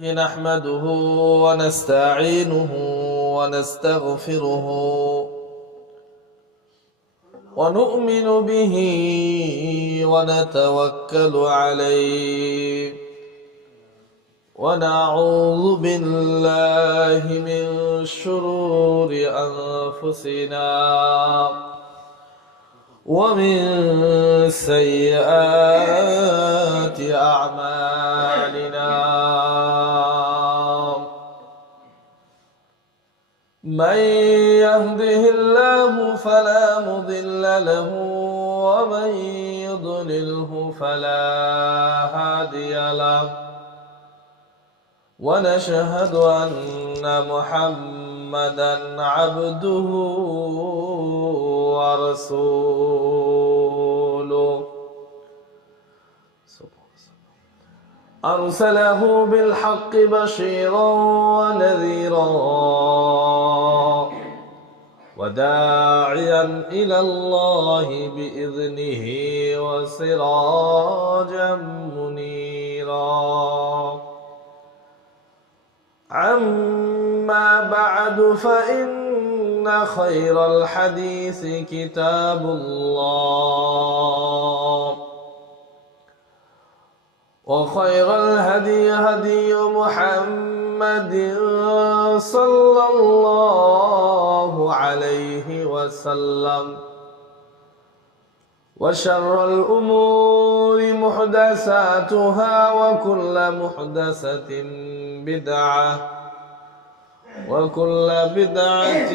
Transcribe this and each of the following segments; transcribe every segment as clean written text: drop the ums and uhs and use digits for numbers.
نحمده ونستعينه ونستغفره ونؤمن به ونتوكل عليه ونعوذ بالله من شرور أنفسنا ومن سيئات أعمالنا من يهده الله فلا مضل له ومن يضلله فلا هادي له ونشهد أن محمدا عبده ورسوله أرسله بالحق بشيرا ونذيرا وداعيا إلى الله بإذنه وسراجا منيرا أما بعد فإن خير الحديث كتاب الله وخير الهدي هدي محمد صلى الله عليه وسلم وشر الأمور محدثاتها وكل محدثة بدعة وكل بدعة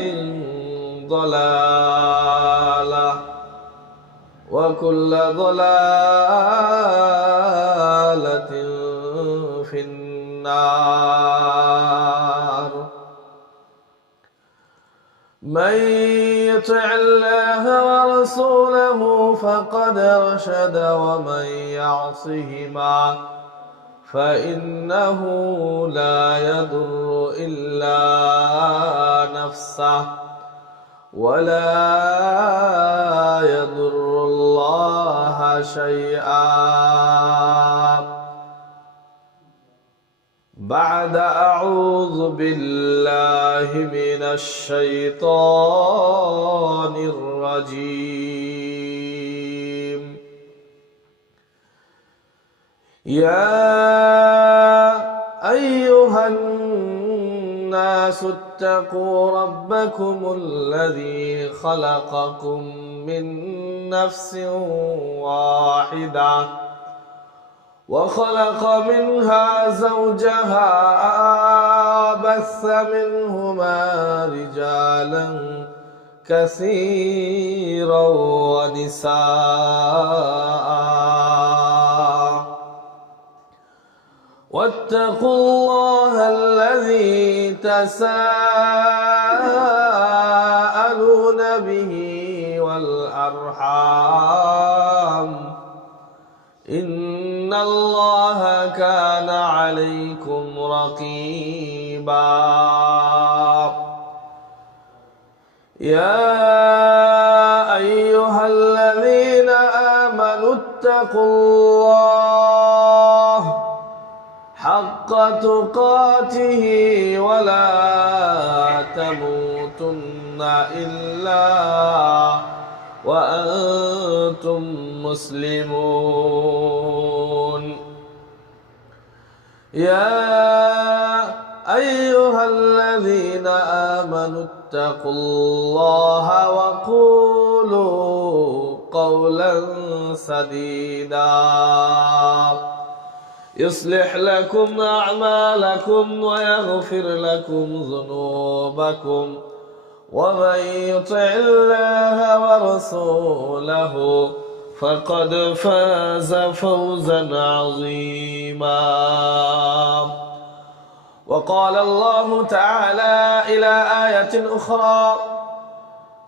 ضلالة وكل ضلالة في النار من يطع الله ورسوله فقد رشد ومن يعصهما فإنه لا يضر إلا نفسه ولا يضر الله شيئا بعد أعوذ بالله من الشيطان الرجيم يا أيها الناس اتقوا ربكم الذي خلقكم من نفس واحدة وخلق منها زوجها بث منهما رجالا كثيرا ونساء واتقوا الله الذي تساءلون به والأرحام إن الله كان عليكم رقيبا يا أيها الذين آمنوا اتقوا الله حق تقاته ولا تموتن إلا وأنتم مسلمون يا أيها الذين آمنوا اتقوا الله وقولوا قولا سديدا يصلح لكم أعمالكم ويغفر لكم ذنوبكم ومن يطع الله ورسوله فقد فاز فوزا عظيما وقال الله تعالى إلى آية أخرى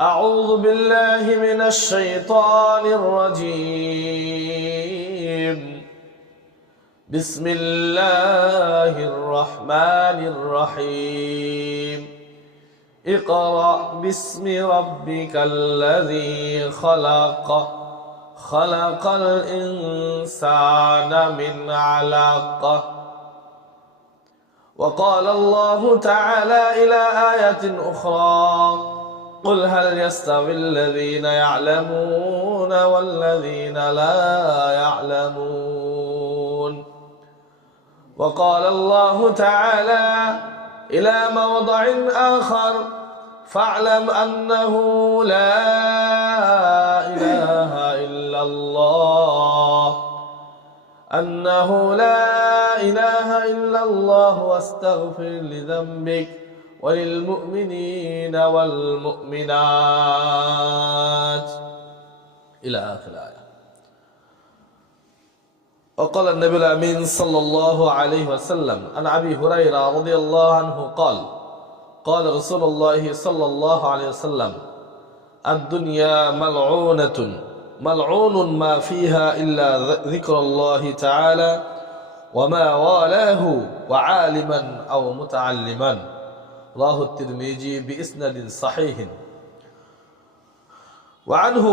أعوذ بالله من الشيطان الرجيم بسم الله الرحمن الرحيم اقرأ باسم ربك الذي خلق خلق الإنسان من علق وقال الله تعالى إلى آية أخرى قل هل يستوي الذين يعلمون والذين لا يعلمون وقال الله تعالى إلى موضع آخر فاعلم أنه لا إله إلا الله واستغفر لذنبك وللمؤمنين والمؤمنات إلى آخر الآية. وقال النبي الأمين صلى الله عليه وسلم عن أبي هريرة رضي الله عنه قال رسول الله صلى الله عليه وسلم الدنيا ملعون ما فيها إلا ذكر الله تعالى وما والاه وعالما أو متعلما رواه الترمذي بإسناد صحيح. وعنه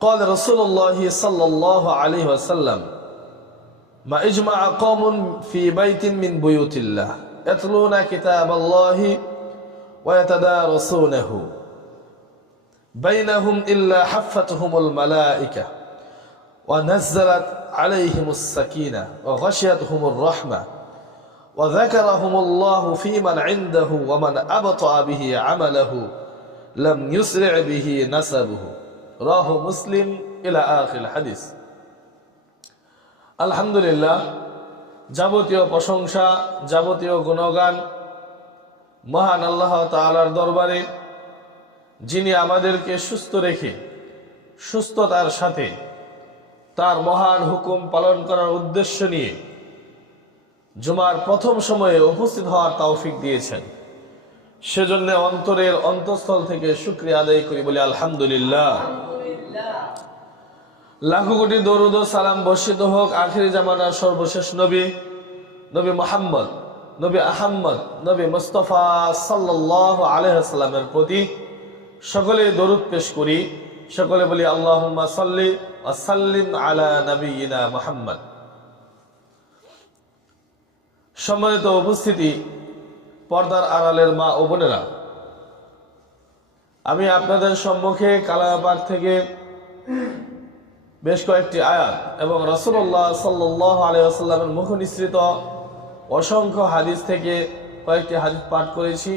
قال رسول الله صلى الله عليه وسلم ما اجمع قوم في بيت من بيوت الله يتلون كتاب الله ويتدارسونه بينهم إلا حفتهم الملائكة ونزلت عليهم السكينة وغشيتهم الرحمة وذكرهم الله في من عنده ومن أبطأ به عمله لم يسرع به نسبه رواه মুসলিম إلى آخر الحديث. আলহামদুলিল্লাহ, যাবতীয় প্রশংসা, যাবতীয় গুণগান মহান আল্লাহ তাআলার দরবারে, যিনি আমাদেরকে সুস্থ রেখে সুস্থতার সাথে তার মহান হুকুম পালন করার উদ্দেশ্য নিয়ে জুমার প্রথম সময়ে উপস্থিত হওয়ার তৌফিক দিয়েছেন। সেজন্য অন্তরের অন্তঃস্থল থেকে শুকরিয়া আদায় করি, বলি আলহামদুলিল্লাহ। লাখো কোটি দরুদ ও সালাম বর্ষিত হোক আখিরি জামানার সর্বশেষ নবী মুহাম্মদ, নবী আহমদ, নবী মুস্তাফা সাল্লাল্লাহু আলাইহি ওয়াসাল্লামের প্রতি। সকলে দরুদ পেশ করি, সকলে বলি আল্লাহুম্মা সাল্লি ওয়া সাল্লিম আলা নাবিয়িনা মুহাম্মদ। সম্মানিত উপস্থিতি, পর্দার আড়ালের মা ও বোনেরা, আমি আপনাদের সম্মুখে কালাম পাক থেকে বেশ কয়েকটি আয়াত এবং রাসূলুল্লাহ সাল্লাল্লাহু আলাইহি ওয়াসাল্লামের মুখ নিঃসৃত অসংখ্য হাদিস থেকে কয়েকটি হাদিস পাঠ করেছি।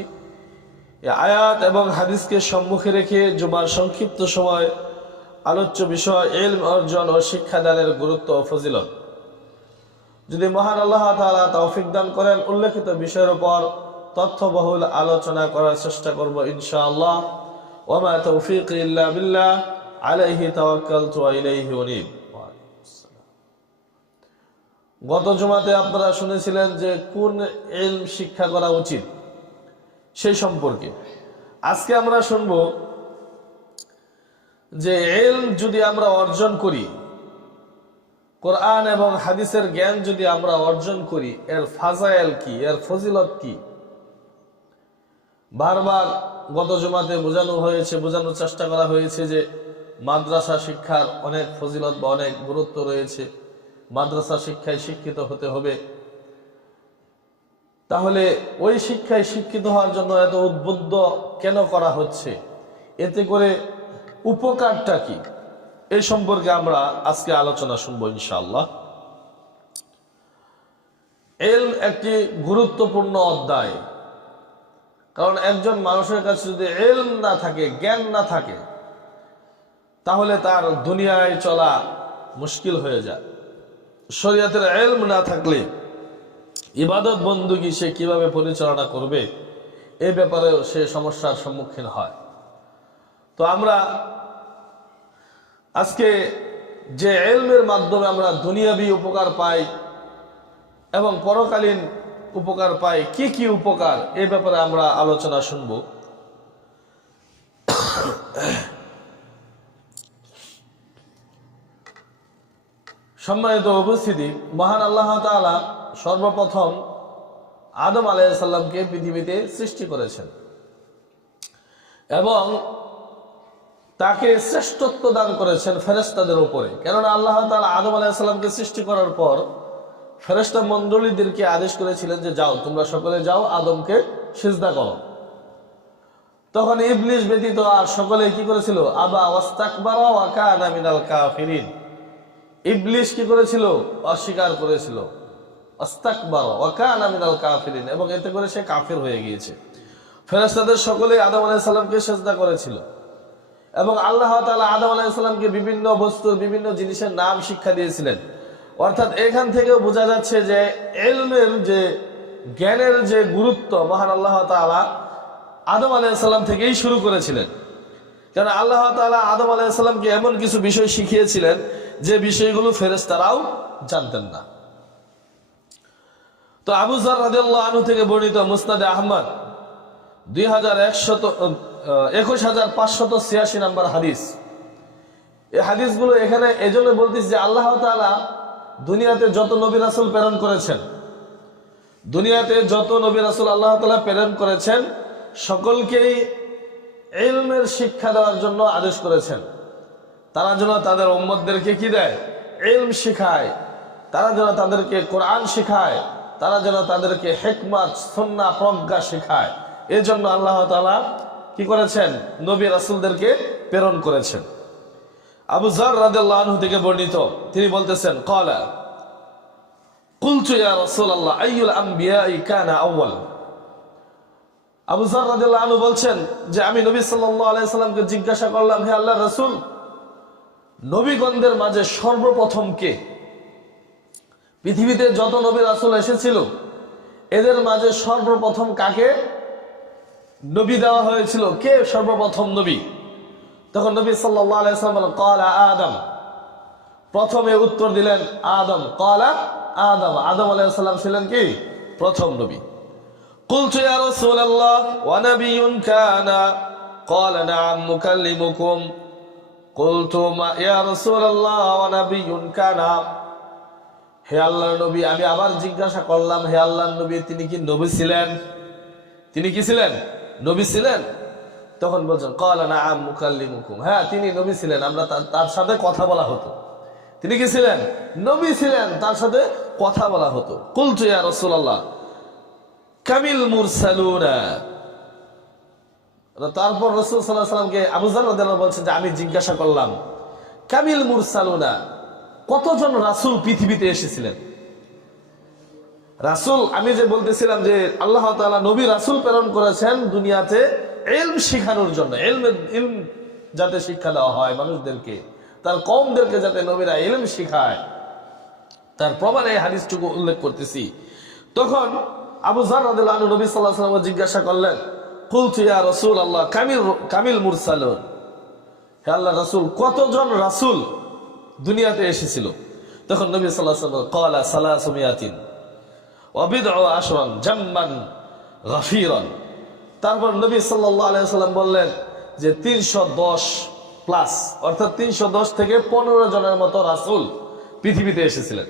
এই আয়াত এবং হাদিসকে সম্মুখে রেখে জুমার সংক্ষিপ্ত সময় আলোচ্য বিষয় ইলম অর্জন ও শিক্ষাদানের গুরুত্ব ও ফজিলত। যদি মহান আল্লাহ তাআলা তৌফিক দান করেন, উল্লেখিত বিষয়ের উপর তথ্যবহুল আলোচনা করার চেষ্টা করব ইনশাআল্লাহ। ওয়া মা তাওফীকি ইল্লা বিল্লাহ, আলাইহি তাওয়াক্কালতু ওয়া ইলাইহি উনীব। গত জুমাতে আপনারা শুনেছিলেন যে কোন ইলম শিক্ষা করা উচিত সেই সম্পর্কে। আজকে আমরা শুনব যে ইলম যদি আমরা অর্জন করি, কোরআন এবং হাদিসের জ্ঞান যদি আমরা অর্জন করি, এর ফাজাইল কি, এর ফজিলত কি। বারবার গত জুমাতে বোঝানোর চেষ্টা করা হয়েছে যে মাদ্রাসা শিক্ষার অনেক ফজিলত বা অনেক গুরুত্ব রয়েছে, মাদ্রাসা শিক্ষায় শিক্ষিত হতে হবে। তাহলে ওই শিক্ষায় শিক্ষিত হওয়ার জন্য এত উদ্বুদ্ধ কেন করা হচ্ছে, এতে করে উপকারটা কি, এই সম্পর্কে আমরা আজকে আলোচনা শুনবো ইনশাআল্লাহ। ইলম একটি গুরুত্বপূর্ণ অধ্যায়, কারণ একজন মানুষের কাছে যদি ইলম না থাকে, জ্ঞান না থাকে, তাহলে তার দুনিয়ায় চলা মুশকিল হয়ে যায়। শরীয়তের ইলম না থাকলে ইবাদত বন্দেগী সে কিভাবে পরিচালনা করবে, এই ব্যাপারেও সে সমস্যার সম্মুখীন হয়। তো আমরা আজকে যে ইলমের মাধ্যমে আমরা দুনিয়াবী উপকার পাই এবং পরকালীন উপকার পাই, কি কি উপকার, এই ব্যাপারে আমরা আলোচনা শুনব। সম্মানিত উপস্থিতি, মহান আল্লাহ তাআলা সর্বপ্রথম আদম আলাইহিস সালামকে পৃথিবীতে সৃষ্টি করেছেন এবং তাকে শ্রেষ্ঠত্ব দান করেছেন ফেরেশতাদের উপরে। কেননা আল্লাহ তাআলা আদম আলাইহিস সালামকে সৃষ্টি করার পর ফেরেশতা মণ্ডলীদেরকে আদেশ করেছিলেন যে যাও, তোমরা সকলে যাও, আদমকে সিজদা করো। তখন ইবলিস ব্যতীত আর সকলে কি করেছিল? আবা ওয়াস্তাকবারা ওয়া কানা মিনাল কাফিরিন। ইবলিস কি করেছিল? অস্বীকার করেছিল। আস্তাকবারা ওয়া কানা মিনাল কাফিরিন, এবং এতে করে সে কাফির হয়ে গিয়েছে। ফেরেশতাদের সকলে আদম আলাইহিস সালামকে সিজদা করেছিল, এবং আল্লাহ তাআলা আদম আলাইহিস সালামকে বিভিন্ন বস্তুর, বিভিন্ন জিনিসের নাম শিক্ষা দিয়েছিলেন। অর্থাৎ এখান থেকেও বোঝা যাচ্ছে যে ইলমের যে জ্ঞানের যে গুরুত্ব মহান আল্লাহ তাআলা আদম আলাইহিস সালাম থেকেই শুরু করেছিলেন। কারণ আল্লাহ তাআলা আদম আলাইহিস সালামকে এমন কিছু বিষয় শিখিয়েছিলেন যে বিষয়গুলো ফেরেশতারাও জানতেন না। তো আবু যর রাদিয়াল্লাহু আনহু থেকে বর্ণিত মুসনাদে আহমদ 21586 নম্বর হাদিস। এই হাদিসগুলো এখানে এজন্য বলতেছি যে আল্লাহ তাআলা দুনিয়াতে যত নবী রাসূল প্রেরণ করেছেন, দুনিয়াতে যত নবী রাসূল আল্লাহ তাআলা প্রেরণ করেছেন, সকলকেই ইলমের শিক্ষা দেওয়ার জন্য আদেশ করেছেন। তারা যেন তাদের উম্মতদেরকে কি দেয়? ইলম শিখায়। তারা যেন তাদেরকে কোরআন শিখায়, তারা যেন তাদেরকে হিকমত, সুন্নাহ, প্রজ্ঞা শিখায়। এজন্য আল্লাহ তাআলা কি করেছেন? নবী রাসূলদেরকে প্রেরণ করেছেন। আবু যর রাদিয়াল্লাহু আনহু থেকে বর্ণিত, তিনি বলতেছেন, ক্বালা কুলতু ইয়া রাসূলুল্লাহ আইয়ুল আমবিয়াই কানা আউয়াল। আবু যর রাদিয়াল্লাহু আনহু বলছেন যে আমি নবী সাল্লাল্লাহু আলাইহি সাল্লামকে জিজ্ঞাসা করলাম, হে আল্লাহর রাসূল, নবীগণদের মাঝে সর্বপ্রথম কে? পৃথিবীতে যত নবী রাসূল এসেছিল এদের মাঝে সর্বপ্রথম কাকে নবী দেওয়া হয়েছিল? কে সর্বপ্রথম নবী? তখন নবী সাল্লাল্লাহু আলাইহি সাল্লাম বলেন, ক্বালা আদম। প্রথমে উত্তর দিলেন আদম। ক্বালা আদম, আদম আলাইহিস সালাম ছিলেন কি? প্রথম নবী। কুলতু ইয়া রাসূলুল্লাহ ওয়া নাবিয়্যুন কানা? ক্বালা না'আম মুকাল্লিমুকুম। কুলতু মা ইয়া রাসূলুল্লাহ ওয়া নাবিয়্যুন কানা? হে আল্লাহর নবী, আমি আবার জিজ্ঞাসা করলাম, হে আল্লাহর নবী, তিনি কি নবী ছিলেন? তিনি কি ছিলেন? নবী ছিলেন? তখন বলছেন, ক্বালা না'আম মুকাল্লিমুকুম। হ্যাঁ, তিনি নবী ছিলেন, আমরা তার সাথে কথা বলা হতো। তিনি কি ছিলেন? নবী ছিলেন, তার সাথে কথা বলা হতো। কুলতু ইয়া রাসূলুল্লাহ কামিল মুরসালুনা। তারপর রাসূল সাল্লাল্লাহু আলাইহি ওয়াসাল্লামকে আবু যর রাদিয়াল্লাহু আনহু বলছেন যে আমি জিজ্ঞাসা করলাম, কামিল মুরসালুনা, কতজন রাসূল পৃথিবীতে এসেছিলেন? রাসূল, আমি যে বলতেছিলাম যে আল্লাহ তাআলা নবী রাসূল প্রেরণ করেছেন দুনিয়াতে ইলম শিখানোর জন্য, ইলম যাতে শিক্ষা দেওয়া হয় মানুষদেরকে, তার কওমদেরকে যাতে নবীরা ইলম শিখায়, তার প্রমাণে এই হাদিসটুকু উল্লেখ করতেছি। তখন আবু যর রাদিয়াল্লাহু আনহু নবী সাল্লাল্লাহু আলাইহি ওয়াসাল্লাম জিজ্ঞাসা করলেন, কুলতু ইয়া রাসূলুল্লাহ কামিল মুরসালুন। হে আল্লাহর রাসূল, কতজন রাসূল দুনিয়াতে এসেছিল? তখন নবী সাল্লাল্লাহু আলাইহি ওয়াসাল্লাম ক্বালা সালাসুমিয়াতিন ওয়া বিদ'ু আশরান জাম্মান গাফিরান। তারপর নবী সাল্লাল্লাহু আলাইহি ওয়াসাল্লাম বললেন যে 310 প্লাস, অর্থাৎ 310 থেকে 15 জনের মতো রাসূল পৃথিবীতে এসেছিলেন।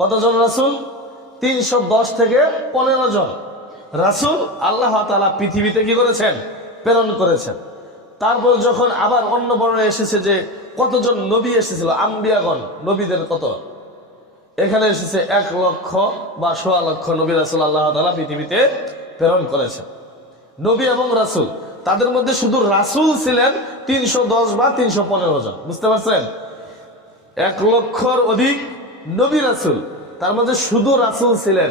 কতজন রাসূল? 310 থেকে 15 জন রাসূল আল্লাহ তাআলা পৃথিবীতে কি করেছেন? প্রেরণ করেছেন। তারপর যখন আবার অন্য বর্ণনায় এসেছে যে কতজন নবী এসেছিল, আম্বিয়াগণ, নবীদের কত, এখানে এসেছে 1 লক্ষ বা 1.25 লক্ষ নবী রাসূল আল্লাহ তাআলা পৃথিবীতে প্রেরণ করেছেন। নবী এবং রাসূল, তাদের মধ্যে শুধু রাসূল ছিলেন 310 বা 315 জন। বুঝতে পারছেন? 1 লক্ষর অধিক নবী রাসূল, তার মধ্যে শুধু রাসূল ছিলেন,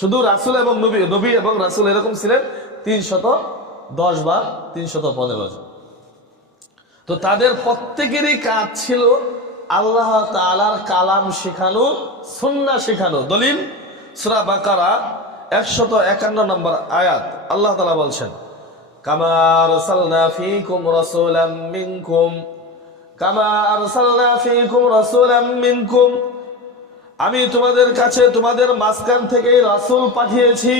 শুধু রাসূল এবং নবী, নবী এবং রাসূল এরকম ছিলেন 310 বা 315 জন। তো তাদের প্রত্যেকেরই কাজ ছিল আল্লাহ তাআলার কালাম শেখানো, সুন্নাহ শেখানো। দলিল সূরা বাকারা 151 নম্বর আয়াত, আল্লাহ তাআলা বলছেন, কামা আরসালনা ফীকুম রাসূলাম মিনকুম, কামা আরসালনা ফীকুম রাসূলাম মিনকুম, আমি তোমাদের কাছে, তোমাদের মাঝখান থেকে রাসূল পাঠিয়েছি,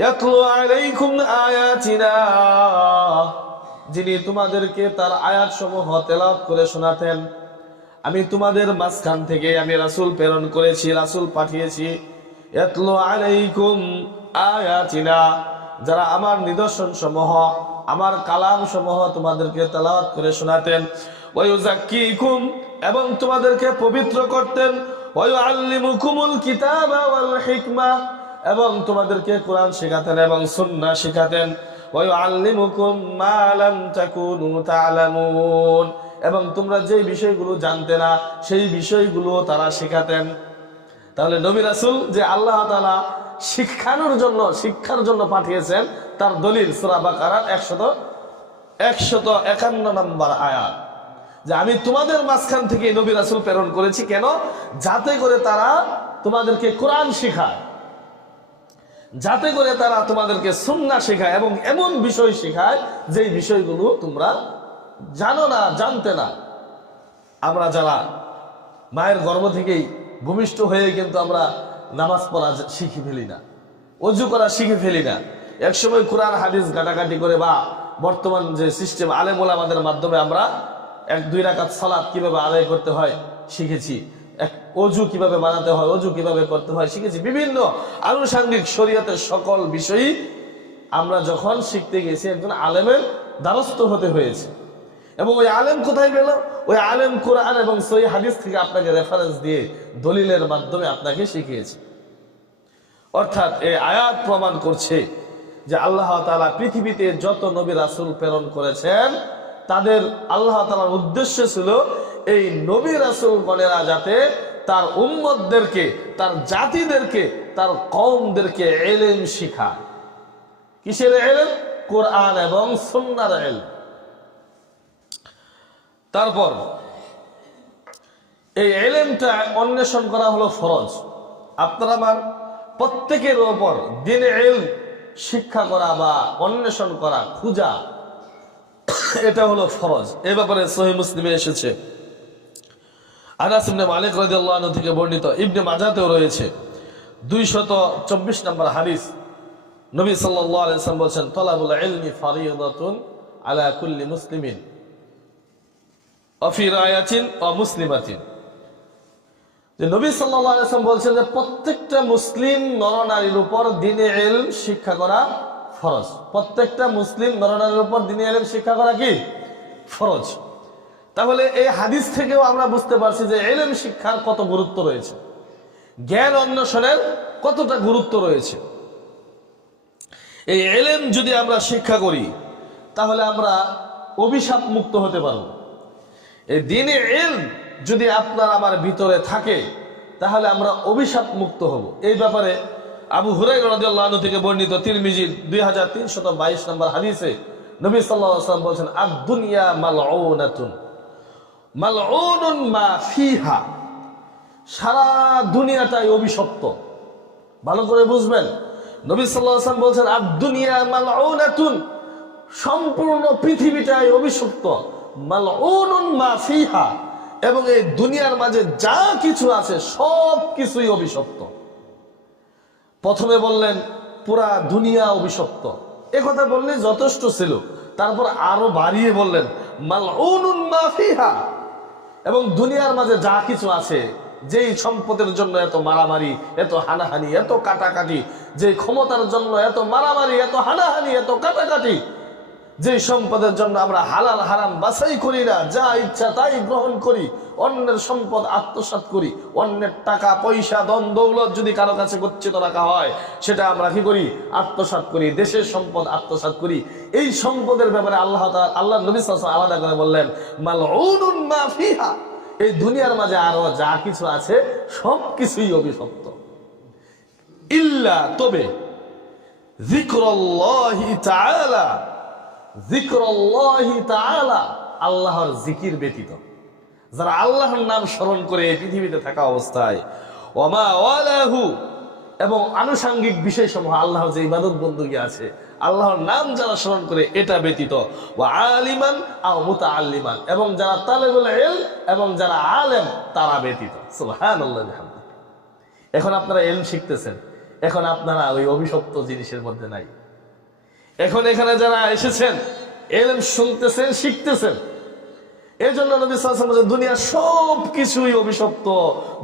ইয়াতলু আলাইকুম আয়াতিনা, যিনি তোমাদেরকে তার আয়াতসমূহ তেলাওয়াত করে শোনাতেন। আমি তোমাদের মাঝখান থেকে আমি রাসূল প্রেরণ করেছি, রাসূল পাঠিয়েছি, ইয়াতলু আলাইকুম আয়াতিনা, যারা আমার নিদর্শন সমূহ, আমার কালাম সমূহ তোমাদেরকে তেলাওয়াত করে শোনাতেন, ওয়া ইউযাক্কিকুম, এবং তোমাদেরকে পবিত্র করতেন, ওয়া ইউআল্লিমুকুমুল কিতাবা ওয়াল হিকমা, এবং তোমাদেরকে কোরআন শেখাতেন এবং সুন্নাহ শেখাতেন। ওয়া ইউআল্লিমুকুম মা লাম তাকুনু তা'লামুন, এবং তোমরা যে বিষয়গুলো জানতে না সেই বিষয়গুলো তারা শেখাতেন। তাহলে নবী রাসূল যে আল্লাহ তাআলা শিক্ষার জন্য পাঠিয়েছেন, তার দলিল সূরা বাকারার 151 নম্বর আয়াত, যে আমি তোমাদের মাঝখান থেকে নবী রাসূল প্রেরণ করেছি। কেন? যাতে করে তারা তোমাদেরকে কোরআন শেখায়, যাতে করে তারা তোমাদেরকে সুন্নাহ শেখায় এবং এমন বিষয় শেখায় যেই বিষয়গুলো তোমরা জানো না, জানতে না। আমরা যারা মায়ের গর্ভ থেকেই ভূমিষ্ঠ হয়ে কিন্তু আমরা নামাজ পড়া শিখে ফেলি না, ওযু করা শিখে ফেলি না। একসময় কোরআন হাদিস ঘাটাঘাটি করে বা বর্তমান যে সিস্টেম আলেম ওলামাদের মাধ্যমে আমরা 1-2 রাকাত সালাত কিভাবে আদায় করতে হয় শিখেছি, ওযু কিভাবে বানাতে হয়, ওযু কিভাবে করতে হয় শিখেছি। বিভিন্ন আনুষঙ্গিক শরীয়তের সকল বিষয়ই আমরা যখন শিখতে গেছি একজন আলেমের দ্বারস্থ হতে হয়েছে। এবং ওই আলেম কোথায় পেল? ওই আলেম কোরআন এবং সহিহ হাদিস থেকে আপনাকে রেফারেন্স দিয়ে দলিলের মাধ্যমে আপনাকে শিখিয়েছে। অর্থাৎ এই আয়াত প্রমাণ করছে যে আল্লাহ তাআলা পৃথিবীতে যত নবী রাসূল প্রেরণ করেছেন, তাদের আল্লাহ তাআলার উদ্দেশ্য ছিল এই নবী রাসূলগণেরা যাতে তার উম্মতদেরকে, তার জাতিদেরকে, তার কওমদেরকে ইলম শিখায়। কিসের ইলম? কোরআন এবং সুন্নাহর ইলম। তারপর এই ইলমটা অন্বেষণ করা হলো ফরজ। আপনার আমার প্রত্যেকের উপর দ্বীনে ইলম শিক্ষা করা বা অন্বেষণ করা, খোঁজা, এটা হলো ফরজ। এই ব্যাপারে সহিহ মুসলিমে এসেছে, আনাস ইবনে মালিক রাদিয়াল্লাহু আনহু থেকে বর্ণিত, ইবনে মাজাতেও রয়েছে 224 নম্বর হাদিস। নবী সাল্লাল্লাহু আলাইহি ওয়াসাল্লাম বলেছেন, তালাবুল ইলমি ফারিদাতুন আলা কুল্লি মুসলিমিন ওয়া ফি রায়াতিন ওয়া মুসলিমাতিন। যে নবী সাল্লাল্লাহু আলাইহি ওয়াসাল্লাম বলেছেন যে প্রত্যেকটা মুসলিম নরনারীর উপর দ্বীনে ইলম শিক্ষা করা ফরজ। প্রত্যেকটা মুসলিম নরনারীর উপর দ্বীনে ইলম শিক্ষা করা কি? ফরজ। তাহলে এই হাদিস থেকেও আমরা বুঝতে পারছি যে ইলম শিক্ষার কত গুরুত্ব রয়েছে, জ্ঞান অন্বেষণের কতটা গুরুত্ব রয়েছে। এই ইলম যদি আমরা শিক্ষা করি তাহলে আমরা অভিশাপ মুক্ত হতে পারব। এই দ্বীনে ইলম যদি আপনার আমার ভিতরে থাকে তাহলে আমরা অভিশাপ মুক্ত হব। এই ব্যাপারে আবু হুরায়রা রাদিয়াল্লাহু আনহু থেকে বর্ণিত তিরমিজির 2322 নম্বর হাদিসে নবী সাল্লাল্লাহু আলাইহি ওয়াসাল্লাম বলেছেন, আদ-দুনিয়া মালউনাতুন মালউনুন মা ফিহা। সারা দুনিয়াটাই অভিশপ্ত। ভালো করে বুঝবেন, নবী সাল্লাল্লাহু আলাইহি ওয়াসাল্লাম বলেছেন আদ-দুনিয়া মালউনাতুন, সম্পূর্ণ পৃথিবীটাই অভিশপ্ত। মালউনুন মা ফিহা, এবং এই দুনিয়ার মাঝে যা কিছু আছে সব কিছুই অভিশপ্ত। প্রথমে বললেন পুরা দুনিয়া অভিশপ্ত, একথা বললে যথেষ্ট ছিল। তারপর আরো বাড়িয়ে বললেন মালউনুন মা ফিহা, এবং দুনিয়ার মাঝে যা কিছু আছে, যেই সম্পদের জন্য এত মারামারি, এত হানাহানি, এত কাটাকাটি, যে ক্ষমতার জন্য এত মারামারি, এত হানাহানি, এত কাটাকাটি, যে সম্পদের জন্য আমরা হালাল হারাম বাছাই করি না, যা ইচ্ছা তাই গ্রহণ করি, অন্যের সম্পদ আত্মসাৎ করি, অন্যের টাকা পয়সা ধন দৌলত যদি কারো কাছে গচ্ছিত রাখা হয় সেটা আমরা কি করি? আত্মসাৎ করি, দেশের সম্পদ আত্মসাৎ করি। এই সম্পদের ব্যাপারে আল্লাহ নবী সাল্লাল্লাহু আলাইহি ওয়াসাল্লাম আলাদা করে বললেন মালউনুন মা ফিহা, এই দুনিয়ার মাঝে আরো যা কিছু আছে সব কিছুই অভিশপ্ত, ইল্লা, তবে যিকরুল্লাহি তাআলা, যিকরুল্লাহি তাআলা, আল্লাহর জিকির ব্যতীত। যারা আল্লাহর নাম স্মরণ করে এই পৃথিবীতে থাকা অবস্থায়, ওমা ওয়ালাহু, এবং আনুষঙ্গিক বিষয়সমূহ আল্লাহর যে ইবাদত বন্দেগী আছে, আল্লাহর নাম যারা স্মরণ করে এটা ব্যতীত, ওয়া আলিমান আও মুতাআল্লিমান, এবং যারা তালেবুল ইলম এবং যারা আলেম তারা ব্যতীত। সুবহানাল্লাহ বিহামদিহি। এখন আপনারা ইলম শিখতেছেন, এখন আপনারা ওই অভিশপ্ত জিনিসের মধ্যে নাই। এখন এখানে যারা এসেছেন ইলম শুনতেছেন, শিখতেছেন, এই জন্য নবী সাল্লাল্লাহু আলাইহি ওয়াসাল্লাম বলেন দুনিয়ার সব কিছুই অভিশপ্ত,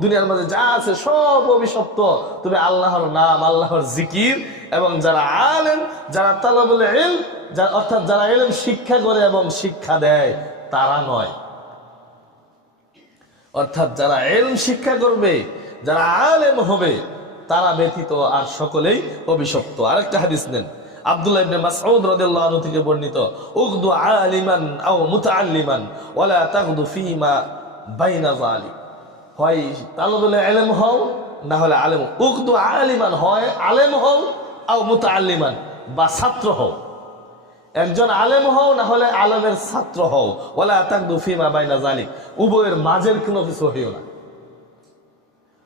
দুনিয়ার মাঝে যা আছে সব অভিশপ্ত, তবে আল্লাহর নাম, আল্লাহর জিকির, এবং যারা আলেম, যারা তালাবুল ইলম, অর্থাৎ যারা ইলম শিক্ষা করে এবং শিক্ষা দেয় তারা নয়। অর্থাৎ যারা ইলম শিক্ষা করবে যারা আলেম হবে তারা ব্যতীত আর সকলেই অভিশপ্ত। আরেকটা হাদিস নেন, আব্দুল্লাহ ইবনে মাসউদ রাদিয়াল্লাহু আনহু থেকে বর্ণিত, উগদু আলিমান আও মুতাআল্লিমান ওয়ালা তাগদু ফীমা বাইনা যালিক। হয় তালবুল ইলম হও না হলে আলেম। উগদু আলিমান, হয় আলেম হও আও মুতাআল্লিমান, বা ছাত্র হও। একজন আলেম হও না হলে আলেমের ছাত্র হও। ওয়ালা তাগদু ফীমা বাইনা যালিক, উভয়ের মাঝের কোনো কিছু হইও না।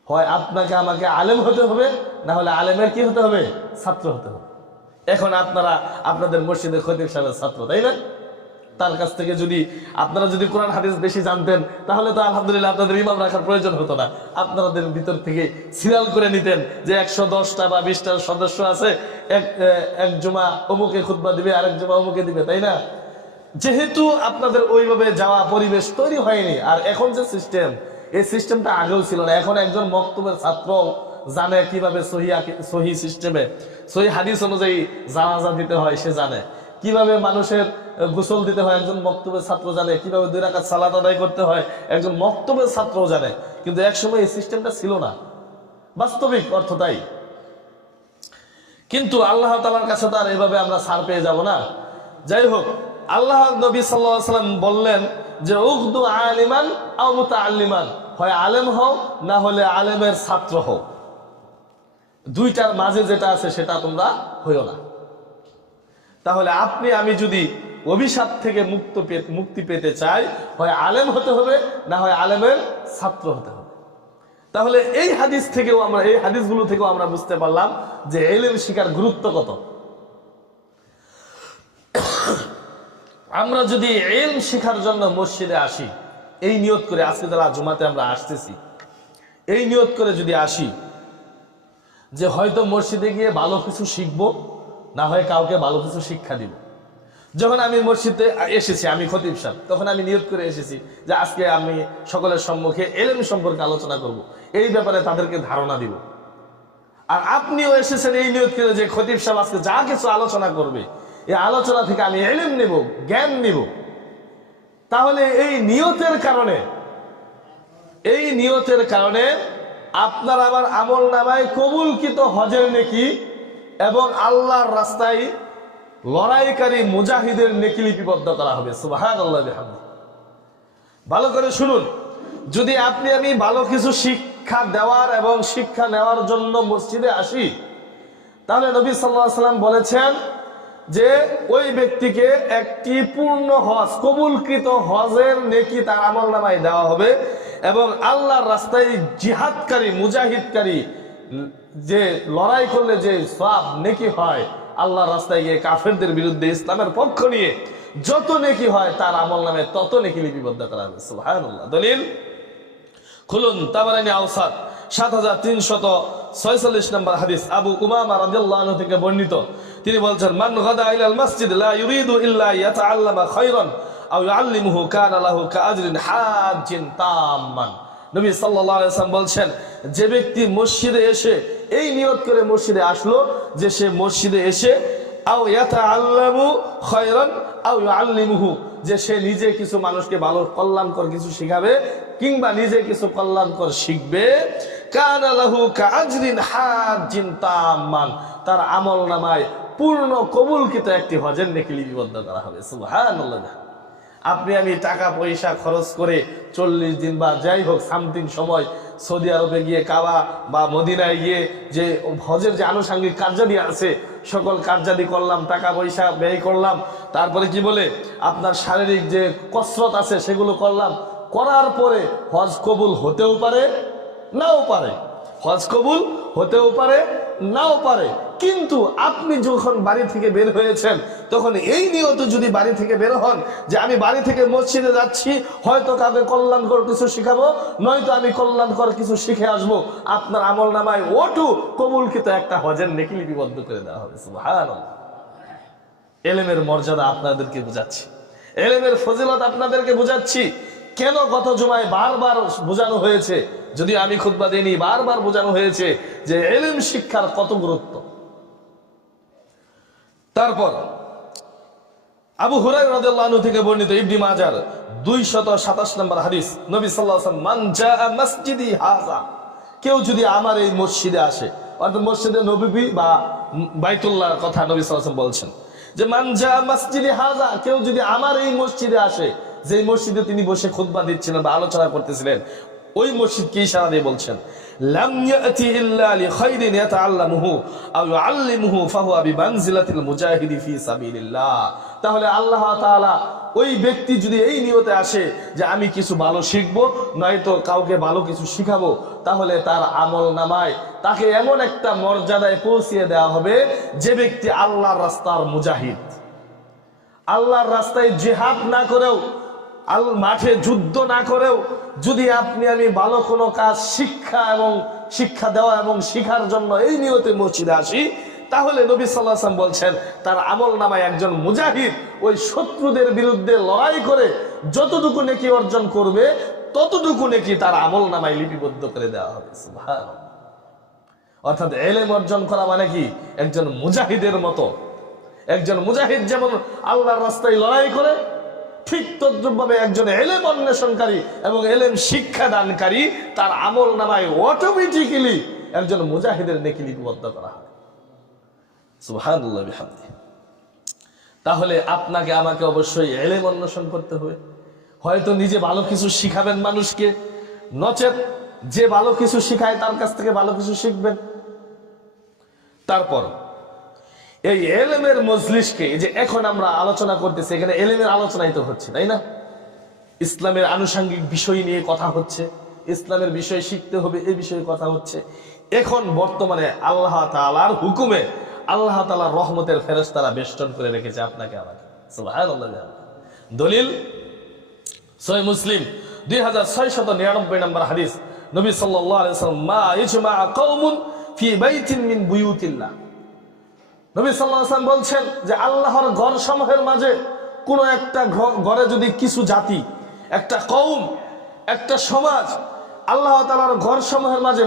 হয় আপনাকে আমাকে আলেম হতে হবে, না হলে আলেমের কি হতে হবে? ছাত্র হতে হবে। এখন আপনারা আপনাদের মসজিদের খতিব সাহেবের ছাত্র, তাই না? তার কাছ থেকে যদি আপনারা যদি কোরআন হাদিস বেশি জানতেন তাহলে তো আলহামদুলিল্লাহ আপনাদের ইমাম রাখার প্রয়োজন হতো না। আপনাদের ভিতর থেকে সিরিয়াল করে নিতেন যে 110টা বা 20টার সদস্য আছে, এক জুমা অমুকে খুতবা দিবে, আরেক জুমা অমুকে দিবে, তাই না? যেহেতু আপনাদের ওইভাবে যাওয়া পরিবেশ তৈরি হয়নি, আর এখন যে সিস্টেম, এই সিস্টেমটা আগেও ছিল না। এখন একজন মক্তবের ছাত্র জানে কিভাবে সহি সিস্টেমে সহি হাদিস অনুযায়ী জানাজা দিতে হয়, সে জানে কিভাবে মানুষের গোসল দিতে হয়, একজন মক্তবের ছাত্র জানে কিভাবে 2 রাকাত সালাত আদায় করতে হয়, একজন মক্তবের ছাত্র জানে। কিন্তু একসময় এই সিস্টেমটা ছিল না, বাস্তবিক অর্থ তাই। কিন্তু আল্লাহ তাআলার কাছে তো আর এভাবে আমরা ছাড় পেয়ে যাব না। যাই হোক, আল্লাহ নবী সাল্লাল্লাহু আলাইহি ওয়াসাল্লাম বললেন যে উগদু আলিমান আও মুতাআল্লিমান, হয় আলেম হও না হলে আলেমের ছাত্র হও। দুইটার মাঝে যেটা আছে সেটা তোমরা হইও না। তাহলে আপনি আমি যদি অভিশাপ থেকে মুক্তি পেতে চাই, হয় আলেম হতে হবে না হয় আলেমের ছাত্র হতে হবে। তাহলে এই হাদিসগুলো থেকেও আমরা বুঝতে পারলাম যে ইলম শিখার গুরুত্ব কত। আমরা যদি ইলম শিখার জন্য মসজিদে আসি, এই নিয়ত করে, আজকে যারা জুমাতে আমরা আসতেছি, এই নিয়ত করে যদি আসি যে হয়তো মসজিদে গিয়ে ভালো কিছু শিখবো, না হয় কাউকে ভালো কিছু শিক্ষা দিব। যখন আমি মসজিদে এসেছি, আমি খতিব সাহেব, তখন আমি নিয়ত করে এসেছি যে আজকে আমি সকলের সম্মুখে ইলম সম্পর্কে আলোচনা করব, এই ব্যাপারে তাদেরকে ধারণা দিব। আর আপনিও এসেছেন এই নিয়ত করে যে খতিব সাহেব আজকে যা কিছু আলোচনা করবে, এই আলোচনা থেকে আমি ইলম নেব, জ্ঞান নেব। তাহলে এই নিয়তের কারণে আপনার আমার আমল নামায় কবুলকৃত হজের নেকি এবং আল্লাহর রাস্তায় লড়াইকারী মুজাহিদের নেকি লিপিবদ্ধ করা হবে। সুবহানাল্লাহ বিহামদিহি। ভালো করে শুনুন, যদি আপনি আমি ভালো কিছু শিক্ষা দেওয়ার এবং শিক্ষা নেওয়ার জন্য মসজিদে আসি, তাহলে নবী সাল্লাল্লাহু আলাইহি ওয়াসাল্লাম বলেছেন যে ওই ব্যক্তিকে একটি পূর্ণ হজ, কবুলকৃত হজের নেকি তার আমল নামায় দেওয়া হবে, এবং আল্লাহর রাস্তায় জিহাদকারী মুজাহিদকারী যে লড়াই করলে যে সওয়াব নেকি হয়, আল্লাহর রাস্তায় গিয়ে কাফেরদের বিরুদ্ধে ইসলামের পক্ষ নিয়ে যত নেকি হয় তার আমল নামে তত নেকি লিপিবদ্ধ করা হবে। সুবহানাল্লাহ। দলিল খুলুন তাবারানী আওসাত 7346 নম্বর হাদিস, আবু উমামা রাদিয়াল্লাহু আনহু থেকে বর্ণিত। তিনি বলছেন, মান গাদা ইলাল মসজিদ লা ইউরিদু ইল্লা ইয়াতাআল্লামা খায়রান আও ইউআল্লিমুহু কানা লাহু কাআজরিন হাজ্জিন তাম্মান। নবী সাল্লাল্লাহু আলাইহি ওয়াসাল্লাম বলছেন, যে ব্যক্তি মসজিদে এসে এই নিয়ত করে মসজিদে আসলো যে সে মসজিদে এসে আও ইয়াতাআল্লামু খায়রান আও ইউআল্লিমুহু, যে সে নিজে কিছু মানুষকে ভালো কল্যাণকর কিছু শিখাবে কিংবা নিজে কিছু কল্যাণকর শিখবে, কানা লাহু কাআজরিন হাজ্জিন তাম্মান, তার আমল নামায় পূর্ণ কবুলকৃত একটি হজের নেকি লিপিবদ্ধ করা হবে। সুবহানাল্লাহ। আপনি আমি টাকা পয়সা খরচ করে 40 দিন বা যাই হোক সামথিং সময় সৌদি আরবে গিয়ে কাবা বা মদিনায় গিয়ে যে হজের যে আনুষঙ্গিক কার্যাদি আছে সকল কার্যাদি করলাম, টাকা পয়সা ব্যয় করলাম, তারপরে কি বলে আপনার শারীরিক যে কসরত আছে সেগুলো করলাম, করার পরে হজ কবুল হতেও পারে নাও পারে, হজ কবুল হতেও পারে নাও পারে। কিন্তু আপনি যখন বাড়ি থেকে বের হয়েছেন তখন এই নিয়ত যদি বাড়ি থেকে বের হন যে আমি বাড়ি থেকে মসজিদে যাচ্ছি, হয়তো কাউকে কল্যাণকর কিছু শিখাবো, নয়তো আমি কল্যাণকর কিছু শিখে আসবো, আপনার আমল নামায় ওটু কবুলকৃত একটা হজের নেকি লিপিবদ্ধ করে দেওয়া হবে। সুবহানাল্লাহ। ইলমের মর্যাদা আপনাদেরকে বুঝাচ্ছি, ইলমের ফজিলত আপনাদেরকে বুঝাচ্ছি। কেন গত জুমায় বারবার বোঝানো হয়েছে, যদি আমি খুতবা দিইনি, বারবার বোঝানো হয়েছে যে ইলম শিক্ষার কত গুরুত্ব। তারপর আবু হুরায়রা রাদিয়াল্লাহু আনহু থেকে বর্ণিত, ইবনে মাজার 227 নম্বর হাদিস, নবী সাল্লাল্লাহু আলাইহি ওয়াসাল্লাম, মান জাআ মসজিদি হাযা, কেউ যদি আমার এই মসজিদে আসে, অর্থাৎ মসজিদে নববী বা বাইতুল্লাহর কথা নবী সাল্লাল্লাহু আলাইহি ওয়াসাল্লাম বলছেন যে মান জা মসজিদে হাযা, কেউ যদি আমার এই মসজিদে আসে, যে মসজিদে তিনি বসে খুতবা দিচ্ছিলেন বা আলোচনা করতেছিলেন, ওই মসজিদকে ইশারা দিয়ে বলছেন লাম ইয়াতি ইল্লা লিখাইরিন ইয়াতাআল্লামুহু আও ইউআল্লিমুহু ফাহুয়া বিমানজিলাতিল মুজাহিদি ফি সাবিলিল্লাহ। তাহলে আল্লাহ তাআলা ওই ব্যক্তি যদি এই নিয়তে আসে যে আমি কিছু ভালো শিখবো, নয়তো কাউকে ভালো কিছু শিখাবো, তাহলে তার আমল নামায় তাকে এমন একটা মর্যাদায় পৌঁছিয়ে দেওয়া হবে যে ব্যক্তি আল্লাহর রাস্তার মুজাহিদ। আল্লাহর রাস্তায় জিহাদ না করেও, মাঠে যুদ্ধ না করেও যদি আপনি আমি ভালো কোনো কাজ শিক্ষা দেওয়া এবং শিখার জন্য এই নিয়তে মসজিদে আসি, তাহলে নবী সাল্লাল্লাহু আলাইহি ওয়াসাল্লাম বলছেন তার আমল নামায় একজন মুজাহিদ ওই শত্রুদের বিরুদ্ধে লড়াই করে যতটুকু নেকি অর্জন করবে, ততটুকু নেকি তার আমল নামায় লিপিবদ্ধ করে দেওয়া হবে। সুবহানাল্লাহ। অর্থাৎ ইলম অর্জন করা মানে কি, একজন মুজাহিদের মতো। একজন মুজাহিদ যেমন আল্লাহর রাস্তায় লড়াই করে, ঠিক তদ্রুপভাবে একজন ইলম অন্বেষণকারী এবং ইলম শিক্ষা দানকারী, তার আমল নামায় অটোমেটিক্যালি একজন মুজাহিদের নেকি লিপিবদ্ধ করা হয়। সুবহানাল্লাহ বিহামদি। তাহলে আপনাকে আমাকে অবশ্যই ইলম অন্বেষণ করতে হবে। হয়তো নিজে ভালো কিছু শিখাবেন মানুষকে, নচেত যে ভালো কিছু শিখায় তার কাছ থেকে ভালো কিছু শিখবেন। তারপর এই ইলমের মজলিসকে, যে এখন আমরা আলোচনা করতেছি, এখানে ইলমের আলোচনাই তো হচ্ছে, তাই না? ইসলামের আনুষঙ্গিক বিষয় নিয়ে কথা হচ্ছে, ইসলামের বিষয় শিখতে হবে এই বিষয়ে কথা হচ্ছে। এখন বর্তমানে আল্লাহ তাআলার হুকুমে আল্লাহ তাআলার রহমতের ফেরেশতারা বেষ্টন করে রেখেছে আপনাকে আমাকে। সুবহানাল্লাহ। দলিল সহিহ মুসলিম 2699 নম্বর হাদিস, নবী সাল্লাল্লাহু আলাইহি ওয়াসাল্লাম মা ইজমা কওমুন ফি বাইতিন মিন বুয়ুতিল্লাহ, নবী সাল্লাল্লাহু আলাইহি ওয়াসাল্লাম বলছেন যে আল্লাহর ঘর সমূহের মাঝে কোন একটা ঘরে যদি কিছু জাতি, একটা কওম, একটা সমাজ, আল্লাহ তাআলার ঘর সমূহের মাঝে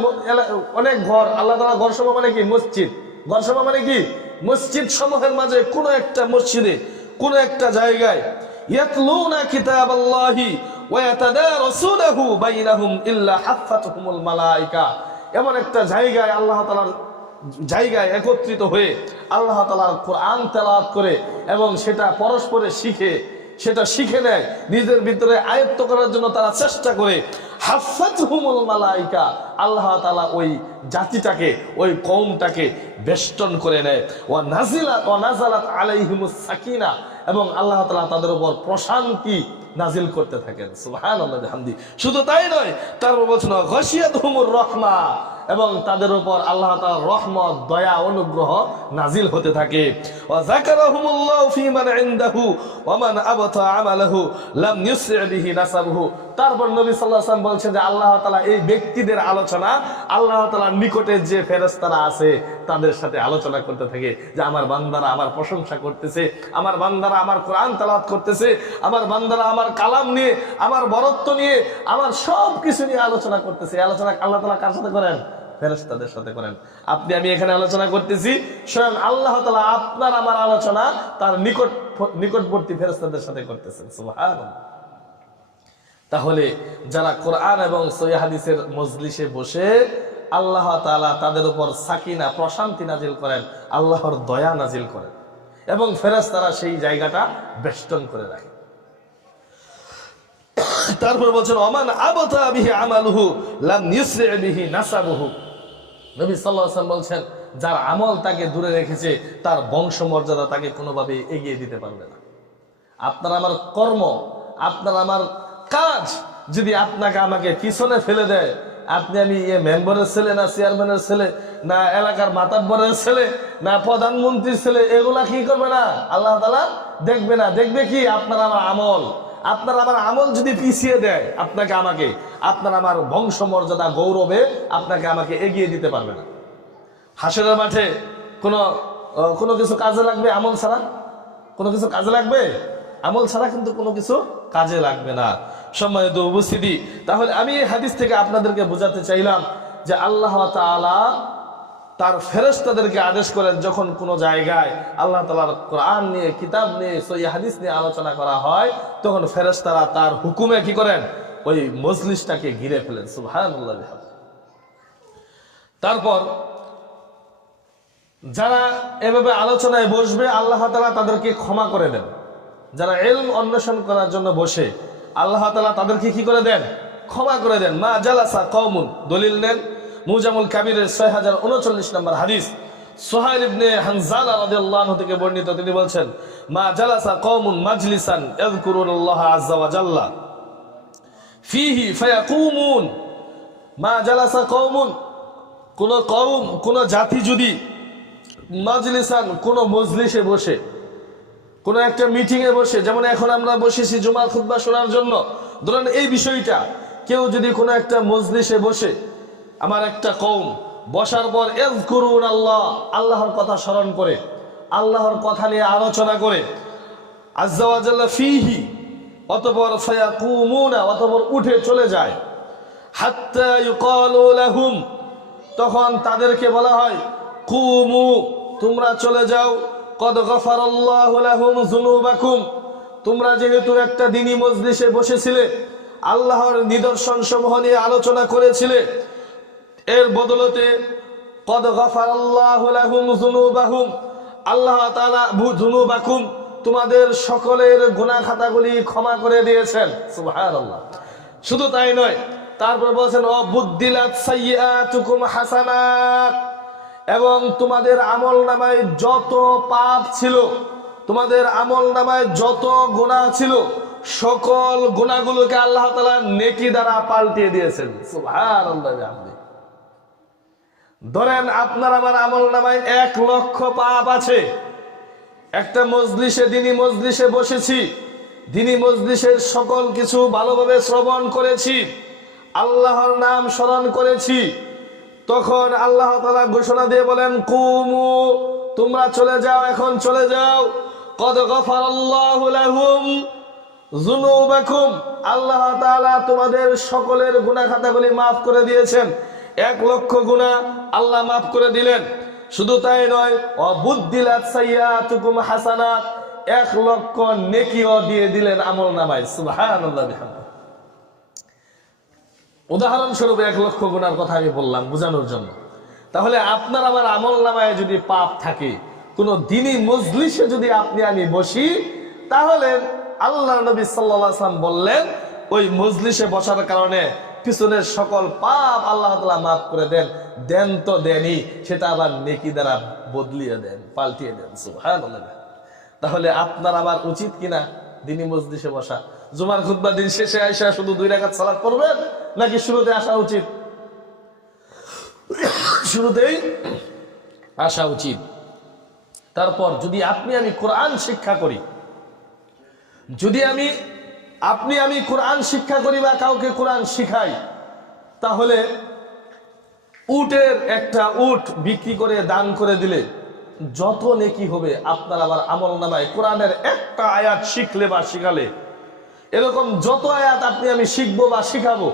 অনেক ঘর, আল্লাহ তাআলার ঘর সমূহ মানে কি মসজিদ, ঘর সমূহ মানে কি মসজিদ সমূহের মাঝে কোন একটা মসজিদে, কোন একটা জায়গায় ইয়াতলুনা কিতাবাল্লাহি ওয়া ইয়াতাদারাসুনাহু বাইনাহুম ইল্লা হাফাতুহুমুল মালায়েকা, এমন একটা জায়গায় আল্লাহ তাআলার জায়গায় একত্রিত হয়ে আল্লাহ তাআলার কোরআন তেলাওয়াত করে এবং সেটা পরস্পরে শিখে নেয়, নিজের ভিতরে আয়ত্ত করার জন্য তারা চেষ্টা করে। হাফাতুহুমুল মালায়েকা, আল্লাহ তাআলা ওই জাতিটাকে, ওই কওমটাকে বেষ্টন করে নেয়। ওয়া নাযালাত আলাইহিমুস সাকিনা, এবং আল্লাহ তাআলা তাদের উপর প্রশান্তি নাজিল করতে থাকেন। সুবহানাল্লাহ বিহামদি। শুধু তাই নয়, তারপর বলছেন গাশিয়াতুহুমুর রাহমা, এবং তাদের উপর আল্লাহ তাআলার রহমত, দয়া, অনুগ্রহ নাজিল হতে থাকে। ওয়া যাকারাহুমুল্লাহু ফী মান ইনদাহু ওয়া মান আবতা আমালহু লাম ইউসরি বিহি নাসাবহু। তারপর নবী সাল্লাল্লাহু আলাইহি ওয়াসাল্লাম বলছেন যে আল্লাহ তাআলা এই ব্যক্তিদের আলোচনা আল্লাহ তাআলার নিকটে যে ফেরেশতারা আছে তাদের সাথে আলোচনা করতে থাকে যে আমার বান্দারা আমার প্রশংসা করতেছে, আমার বান্দারা আমার কোরআন তেলাওয়াত করতেছে, আমার বান্দারা আমার কালাম নিয়ে, আমার বরত্ব নিয়ে, আমার সব কিছু নিয়ে আলোচনা করতেছে। আলোচনা আল্লাহ তাআলা কার সাথে করেন? ফেরেশতাদের সাথে করেন। আপনি আমি এখানে আলোচনা করতেছি, স্বয়ং আল্লাহ তাআলা আপনার আমার আলোচনা তার নিকটবর্তী ফেরেশতাদের সাথে করতেছেন। সুবহানাল্লাহ। তাহলে যারা কোরআন এবং সহিহ হাদিসের মজলিসে বসে আল্লাহ তাআলা তাদের উপর সাকিনা, প্রশান্তি নাজিল করেন, আল্লাহর দয়া নাজিল করেন, এবং ফেরেশতারা সেই জায়গাটা বেষ্টন করে রাখে। তারপর বলছেন ওমান আবতা বিহি আমালুহু লাম ইউসরি বিহি নাসাবুহু, নবী সাল্লাল্লাহু আলাইহি ওয়াসাল্লাম বলছেন যার আমল তাকে দূরে রেখেছে তার বংশ মর্যাদা তাকে কোনোভাবে এগিয়ে দিতে পারবে না। আপনার আমার কর্ম, আপনার আমার কাজ যদি আপনাকে আমাকে পিছনে ফেলে দেয়, আপনি আমি মেম্বারের ছেলে না চেয়ারম্যানের ছেলে না এলাকার মাতাব্বরের ছেলে না প্রধানমন্ত্রীর ছেলে, এগুলা কি করবে না? আল্লাহ তাআলা দেখবে না। দেখবে কি? আপনার আমার আমল। আপনার আমার আমল যদি পিছিয়ে দেয় আপনাকে আমাকে, আপনার আমার বংশ মর্যাদা, গৌরবে আপনাকে আমাকে এগিয়ে দিতে পারবে না। হাসরের মাঠে কোনো কিছু কাজে লাগবে আমল ছাড়া? কোনো কিছু কাজে লাগবে? আমল ছাড়া কিন্তু কোনো কিছু কাজে লাগবে না। সম্মানিত উপস্থিতি, তাহলে আমি এই হাদিস থেকে আপনাদেরকে বোঝাতে চাইলাম যে আল্লাহ তাআলা তার ফেরেশতাদেরকে আদেশ করেন যখন কোনো জায়গায় আল্লাহ তাআলার কোরআন নিয়ে, কিতাব নিয়ে, সহিহ হাদিস নিয়ে আলোচনা করা হয়, তখন ফেরেশতারা তার হুকুমে কি করেন? ওই মজলিসটাকে ঘিরে ফেলেন। সুবহানাল্লাহ। তারপর যারা এভাবে আলোচনায় বসবে আল্লাহ তাআলা তাদেরকে ক্ষমা করে দেন। যারা ইলম অন্বেষণ করার জন্য বসে আল্লাহ তাআলা তাদেরকে কি করে দেন? ক্ষমা করে দেন। মা জালাসা কওমুন, দলিল নেন মুজামুল কাবিরের 6039 নম্বর হাদিস, সুহাইল ইবনে হানজালা রাদিয়াল্লাহু আনহু থেকে বর্ণিত। তিনি বলছেন, মা জালাসা কওমুন মাজলিসান ইয়াযকুরুনাল্লাহ আযজা ওয়া জাল্লা ফিহি ফায়াকুমুন। মা জালাসা কওমুন, কোন কওম, কোন জাতি যদি মাজলিসান, কোন মজলিসে বসে, কোন একটা মিটিং এ বসে, যেমন এখন আমরা বসেছি জুমার খুতবা শোনার জন্য, ধরেন এই বিষয়টা, কেউ যদি কোনো একটা মজলিসে বসে, আমার একটা কওম বসার পর ইয়াযকুরুন আল্লাহ, আল্লাহর কথা স্মরণ করে, আল্লাহর কথা নিয়ে আলোচনা করে, আযজা ওয়া জাল্লা ফিহি, অতঃপর ফায়াকুমুনা, অতঃপর উঠে চলে যায়, হাত্তা ইউকালু লাহুম, তখন তাদেরকে বলা হয় কুমু, তোমরা চলে যাও, কদ গফারাল্লাহু লাহুম যুনুবাকুম, তোমরা যেহেতু একটা দ্বীনি মজলিসে বসেছিলে, আল্লাহর নিদর্শন সমূহ নিয়ে আলোচনা করেছিলে, এর বদলতে কদ গফারাল্লাহু লাহুম যুনুবাহুম, আল্লাহ তাআলা যুনুবাকুম, তোমাদের সকলের গুনাহ খাতাগুলি ক্ষমা করে দিয়েছেন। সুবহানাল্লাহ। শুধু তাই নয়, তারপর বলেছেন অবুদ্দিলাত সাইয়্যাতুকুম হাসানাত, এবং তোমাদের আমল নামায় যত পাপ ছিল, তোমাদের আমল নামায় যত গুনাহ ছিল, সকল গুনাহগুলোকে আল্লাহ তাআলা নেকি দ্বারা পাল্টিয়ে দিয়েছেন। সুবহানাল্লাহ। ধরেন আপনার আমার আমল নামায় 1 লক্ষ পাপ আছে, একটা মজলিসে, দ্বীনি মজলিসে বসেছি, দ্বীনি মজলিসের সকল কিছু ভালোভাবে শ্রবণ করেছি, আল্লাহর নাম স্মরণ করেছি, তখন আল্লাহ তাআলা ঘোষণা দিয়ে বলেন কুমু, তোমরা চলে যাও, এখন চলে যাও, কদ গফারাল্লাহু লাহুম যুনুবাকুম, আল্লাহ তাআলা তোমাদের সকলের গুনাহ খাতাগুলি মাফ করে দিয়েছেন। 1 লক্ষ গুনাহ আল্লাহ মাফ করে দিলেন। শুধু তাই নয়, অবুদ্দিলাত সাইয়্যাতুকুম হাসানাত, 1 লক্ষ নেকিও দিয়ে দিলেন আমল নামায়। সুবহানাল্লাহ। উদাহরণস্বরূপ 1 লক্ষ গুনার কথা আমি বললাম বোঝানোর জন্য। তাহলে আপনার আমার আমল নামায় যদি পাপ থাকে, কোন দ্বীনি মজলিসে যদি আপনি আমি বসি, তাহলে আল্লাহ নবী সাল্লাল্লাহু আলাইহি ওয়াসাল্লাম বললেন ওই মজলিসে বসার কারণে পিছনের সকল পাপ আল্লাহ তাআলা মাফ করে দেন। দেন তো দেনই, সেটা আবার নেকি দ্বারা বদলিয়ে দেন, পাল্টিয়ে দেন। সুবহানাল্লাহ। তাহলে আপনার আমার উচিত কিনা দ্বীনি মজলিসে বসা? জুমার খুতবা দিন শেষে আইসা শুধু 2 রাকাত সালাত পড়বেন, নাকি শুরুতে আসা উচিত? শুরুতেই আসা উচিত। তারপর যদি আপনি আমি কোরআন শিক্ষা করি, যদি আপনি আমি কোরআন শিক্ষা করি বা কাউকে কোরআন শিখাই, তাহলে উটের একটা উট বিক্রি করে দান করে দিলে যত নেকি হবে আপনার আবার আমল নামায়। কোরআনের একটা আয়াত শিখলে বা শিখালে, এরকম যত আয়াত আপনি আমি শিখবো বা শিখাবো,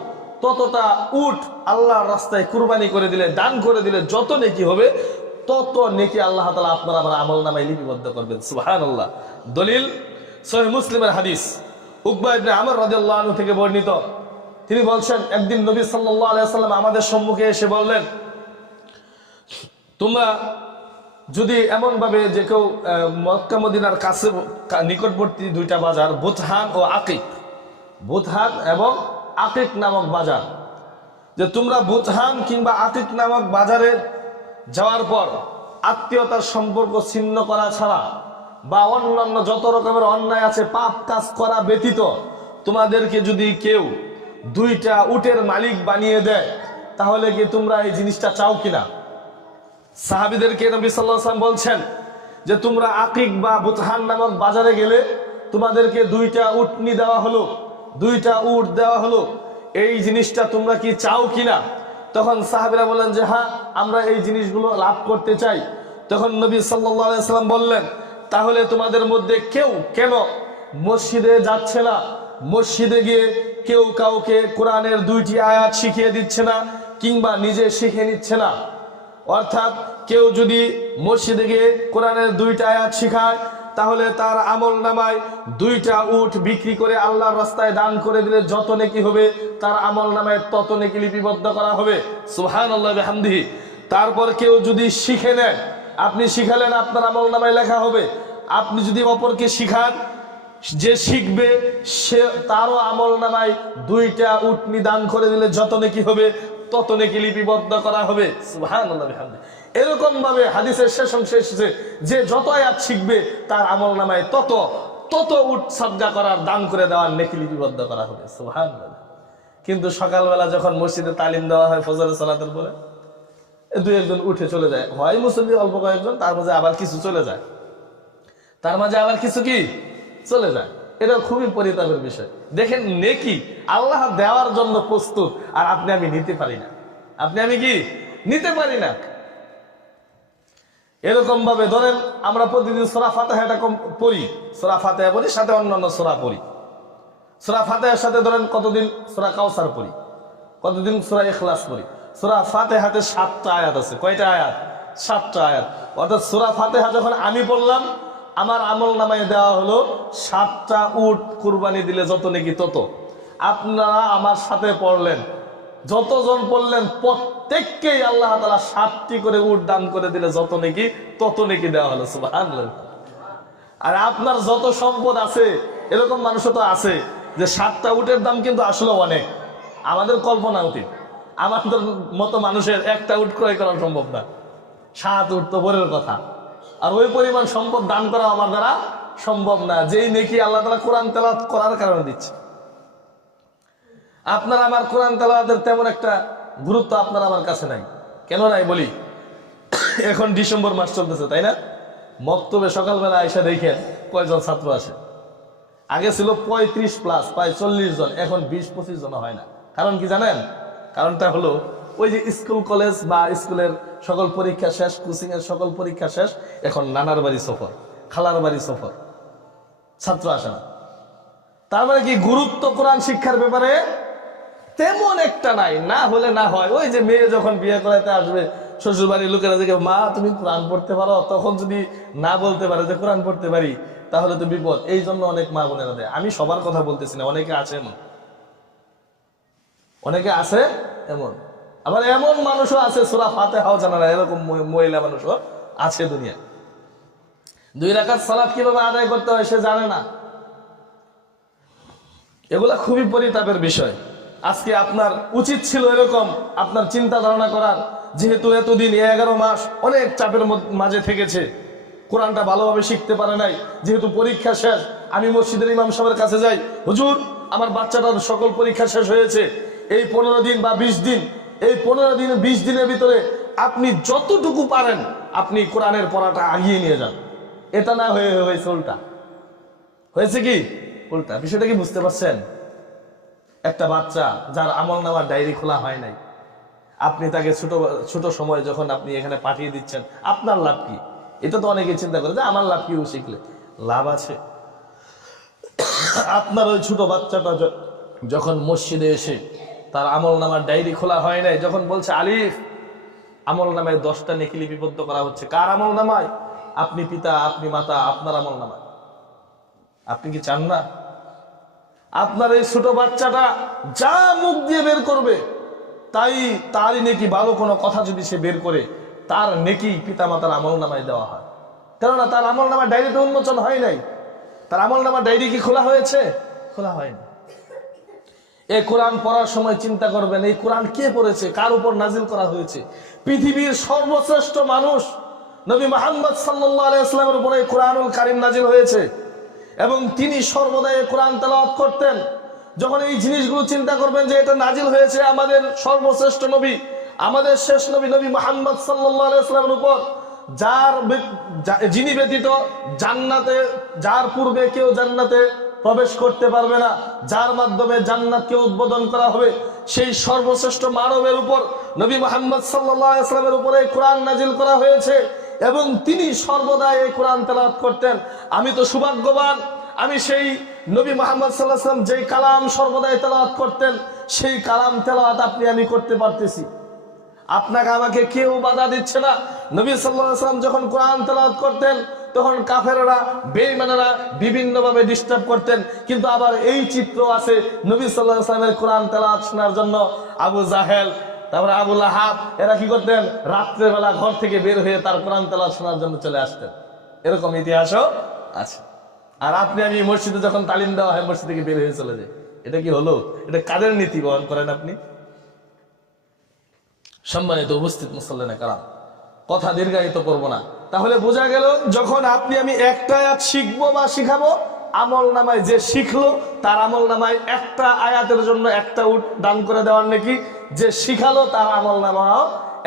ততটা উট আল্লাহর রাস্তায় কুরবানি করে দিলে, দান করে দিলে যত নেকি হবে, তত নেকি আল্লাহ তাআলা আপনার আমার আমল নামায় লিপিবদ্ধ করবেন। সুবহানাল্লাহ। দলিল সহিহ মুসলিমের হাদিস, উকবা ইবনে আমর রাদিয়াল্লাহু আনহু থেকে বর্ণিত। তিনি বলছেন, একদিন নবী সাল্লাল্লাহু আলাইহি ওয়াসাল্লাম আমাদের সম্মুখে এসে বললেন, তোমরা যদি এমন ভাবে যে কেউ মক্কা মদিনার কাছে নিকটবর্তী 2টা বাজার, বুতহান ও আকিক, বুতহান এবং আকিক নামক বাজার, যে তোমরা বুতহান কিংবা আকিক নামক বাজারে যাওয়ার পর আত্মীয়তার সম্পর্ক ছিন্ন করা ছাড়া বা অন্যান্য যত রকমের অন্যায় আছে পাপ কাজ করা ব্যতীত তোমাদেরকে যদি কেউ 2টা উটের মালিক বানিয়ে দেয়, তাহলে কি তোমরা এই জিনিসটা চাও কিনা? সাহাবীদেরকে নবী সাল্লাল্লাহু আলাইহি ওয়াসাল্লাম বলছেন যে তোমরা আকিক বা বুতহান নামক বাজারে গেলে তোমাদেরকে 2টা উটনি দেওয়া হলো, 2টা উট দেওয়া হলো, এই জিনিসটা তোমরা কি চাও কিনা? তখন সাহাবীরা বললেন যে হ্যাঁ, আমরা এই জিনিসগুলো লাভ করতে চাই। তখন নবী সাল্লাল্লাহু আলাইহি ওয়াসাল্লাম বললেন, তাহলে তোমাদের মধ্যে কেউ কেন মসজিদে যাচ্ছে না? মসজিদে গিয়ে কেউ কাউকে কোরআনের 2টি আয়াত শিখিয়ে দিচ্ছে না কিংবা নিজে শিখে নিচ্ছে না। অর্থাৎ কেউ যদি মসজিদে গিয়ে কোরআনের 2টা আয়াত শিখায়, তাহলে তার আমল নামায় 2টা উট বিক্রি করে আল্লাহর রাস্তায় দান করে দিলে যত নেকি হবে, তার আমল নামায় তত নেকি লিপিবদ্ধ করা হবে। সুবহানাল্লাহ বিহামদিহি। তারপর কেউ যদি শিখে নেয়, আপনি শিখালেন, আপনার আমল নামায় লেখা হবে। আপনি যদি অপরকে শিখান, যে শিখবে সে তারও আমল নামায় 2টা উটনি দান করে দিলে যত নেকি হবে তত নেকি লিপিবদ্ধ করা হবে। সুবহানাল্লাহ বিহামদিহি। এরকম ভাবে হাদিসের শেষ অংশে এসেছে যে যত আয়াত শিখবে তার আমল নামায় তত তত উট সাদকা করার, দান করে দেওয়ার নেকি লিপিবদ্ধ করা হবে। সুবহানাল্লাহ। কিন্তু সকালবেলা যখন মসজিদে তালিম দেওয়া হয় ফজরের সালাতের পরে, 2-1 জন উঠে চলে যায়, হয় মুসল্লি অল্প কয়েকজন, তার মাঝে আবার কিছু চলে যায়, তার মাঝে আবার কিছু কি চলে যায়। এটা খুবই পরিতাপের বিষয়। দেখেন, নেকি আল্লাহ দেওয়ার জন্য প্রস্তুত, আর আপনি আমি নিতে পারি না। আপনি আমি কি নিতে পারি না। এরকম ভাবে ধরেন আমরা প্রতিদিন সূরা ফাতিহাটা পড়ি, সূরা ফাতিহা পড়ি, সাথে অন্যান্য সূরা পড়ি। সূরা ফাতিহার সাথে ধরেন কতদিন সূরা কাউসার পড়ি, কতদিন সূরা ইখলাস পড়ি। সূরা ফাতিহাতে 7টা আয়াত আছে। কয়টা আয়াত? 7টা আয়াত। অর্থাৎ সূরা ফাতিহা যখন আমি পড়লাম, আমার আমল নামায় দেওয়া হলো 7টা উট কুরবানি দিলে যত নেকি তত। আপনারা আমার সাথে পড়লেন, যতজন পড়লেন প্রত্যেককেই আল্লাহ তাআলা 7টি করে উট দান করে দিলে যত নেকি তত নেকি দেওয়া হলো। সুবহানাল্লাহ। আর আপনার যত সম্পদ আছে, এরকম মানুষও তো আছে যে 7টা উটের দাম কিন্তু আসলে অনেক, আমাদের কল্পনা অতীত। আমাদের মতো মানুষের একটা উট ক্রয় করা সম্ভব না, 7 উট তো বড়ের কথা। আর ওই পরিমাণ সম্পদ দান করা আমার দ্বারা সম্ভব না, যেই নেকি আল্লাহ তাআলা কোরআন তেলাওয়াত করার কারণে দিচ্ছে। আপনার আমার কোরআন তেলাওয়াতের তেমন একটা গুরুত্ব আপনার আমার কাছে নাই। কেন নাই বলি, এখন ডিসেম্বর মাস চলতেছে, তাই না? মক্তবে সকালবেলা আইসা দেখেন কয়জন ছাত্র আসে। আগে ছিল 35+, প্রায় 40 জন, এখন 20-25 জন হয় না। কারণ কি জানেন? কারণটা হলো ওই যে স্কুল কলেজ বা স্কুলের সকল পরীক্ষা শেষ, কোচিং এর সকল পরীক্ষা শেষ, এখন নানার বাড়ি সফর, খালার বাড়ি সফর, ছাত্র আসে না। তার মানে কি গুরুত্ব কোরআন শিক্ষার ব্যাপারে তেমন একটা নাই। না হলে না হয়, ওই যে মেয়ে যখন বিয়ে করাতে আসবে, শ্বশুর বাড়ির লোকেরা যে মা তুমি কোরআন পড়তে পারো, তখন যদি না বলতে পারে যে কোরআন পড়তে পারি, তাহলে তো বিপদ। এই জন্য অনেক মা বোনেরা দেয়। আমি সবার কথা বলতেছি না, অনেকে আছে এমন, অনেকে আছে এমন। আবার এমন মানুষও আছে সূরা ফাতিহাও জানে না, এরকম মহিলা মানুষও আছে দুনিয়ায়। 2 রাকাত সালাত কিভাবে আদায় করতে হয় সে জানে না। এগুলা খুবই পরিতাপের বিষয়। আজকে আপনার উচিত ছিল এরকম আপনার চিন্তা ধারণা করার, যেহেতু এতদিন 11 মাস অনেক চাপের মাঝে থেকেছে, কোরআনটা ভালোভাবে শিখতে পারে নাই। যেহেতু পরীক্ষা শেষ, আমি মসজিদের ইমাম সাহেবের কাছে যাই, হুজুর আমার বাচ্চাটার সকল পরীক্ষা শেষ হয়েছে, এই 15 দিন বা 20 দিন, এই 15 দিন 20 দিনের ভিতরে আপনি যতটুকু পারেন আপনি কোরআনের পড়াটা আগিয়ে নিয়ে যান। এটা না হয়েছে উল্টা হয়েছে। কি উল্টা? বিষয়টা কি বুঝতে পারছেন? একটা বাচ্চা যার আমল নামার ডায়েরি খোলা হয় নাই, আপনি তাকে ছোট সময় যখন আপনি এখানে পাঠিয়ে দিচ্ছেন, আপনার লাভ কি? এটা তো অনেকে চিন্তা করে যে আমার লাভ কি, ও শিখলে লাভ আছে। আপনার ওই ছোট বাচ্চাটা যখন মসজিদে এসে তার আমল নামার ডায়েরি খোলা হয় নাই, যখন বলছে আলিফ, আমল নামায় 10টা নেকি লিপিবদ্ধ করা হচ্ছে। কার আমল নামায়? আপনি পিতা, আপনি মাতা, আপনার আমল নামায়। আপনি কি চান না আপনার এই ছোট বাচ্চাটা যা মুখ দিয়ে বের করবে তাই তারই নেকি, ভালো কোনো কথা যদি সে বের করে তার নেকি পিতা মাতার আমল নামায় দেওয়া হয়? কেননা তার আমল নামার ডায়েরিতে উন্মোচন হয় নাই। তার আমল নামার ডায়েরি কি খোলা হয়েছে? খোলা হয়নি। এই কোরআন পড়ার সময় চিন্তা করবেন, এই কোরআন কে পড়েছে, কার উপর নাজিল করা হয়েছে? পৃথিবীর সর্বশ্রেষ্ঠ মানুষ নবী মুহাম্মদ সাল্লাল্লাহু আলাইহি ওয়াসাল্লামের উপরে কোরআনুল কারীম নাজিল হয়েছে এবং তিনি সর্বদাই কোরআন তেলাওয়াত করতেন। যখন এই জিনিসগুলো চিন্তা করবেন যে এটা নাজিল হয়েছে আমাদের সর্বশ্রেষ্ঠ নবী, আমাদের শেষ নবী নবী মুহাম্মদ সাল্লাল্লাহু আলাইহি ওয়াসাল্লামের উপর, যিনি ব্যতীত জান্নাতে, যার পূর্বে কেউ জান্নাতে প্রবেশ করতে পারবে না, যার মাধ্যমে জান্নাতকে উদ্বোধন করা হবে, সেই সর্বশ্রেষ্ঠ মানবের উপর নবী মুহাম্মদ সাল্লাল্লাহু আলাইহি ওয়াসাল্লামের উপরে কোরআন নাজিল করা হয়েছে এবং তিনি সর্বদা এই কোরআন তেলাওয়াত করতেন। আমি তো সৌভাগ্যবান, আমি সেই নবী মুহাম্মদ সাল্লাল্লাহু আলাইহি ওয়াসাল্লাম যেই কালাম সর্বদাই তেলাওয়াত করতেন, সেই কালাম তেলাওয়াত আপনি আমি করতে পারতেছি। আপনাকে আমাকে কেউ বাধা দিচ্ছে না। নবী সাল্লাল্লাহু আলাইহি ওয়াসাল্লাম যখন কোরআন তেলাওয়াত করতেন তখন কাফেররা, বেঈমানেরা বিভিন্নভাবে ডিস্টার্ব করতেন। কিন্তু আবার এই চিত্র আছে, নবী সাল্লাল্লাহু আলাইহি ওয়াসাল্লামের কোরআন তেলাওয়াত শোনার জন্য আবু জাহেল তারপরে আবু লাহাব, এরা কি করতেন? রাত্রেবেলা ঘর থেকে বের হয়ে তার কোরআন তেলাওয়াত শোনার জন্য চলে আসতেন। এরকম ইতিহাসও আছে। আর আপনি আমি মসজিদে যখন তালিম দেওয়া হয় মসজিদ থেকে বের হয়ে চলে যায়, এটা কি হলো? এটা কাদের নীতি বহন করেন আপনি? সম্মানিত উপস্থিত মুসল্লিনে কারাম, কথা দীর্ঘায়িত করব না। তাহলে বোঝা গেল, যখন আপনি আমি একটা আয়াত শিখবো বা শিখাবো, আমল নামায় যে শিখলো তার আমল নামায় একটা আয়াতের জন্য একটা উট দান করে দেওয়ার নেকি, যে শিখালো তার আমল নামাও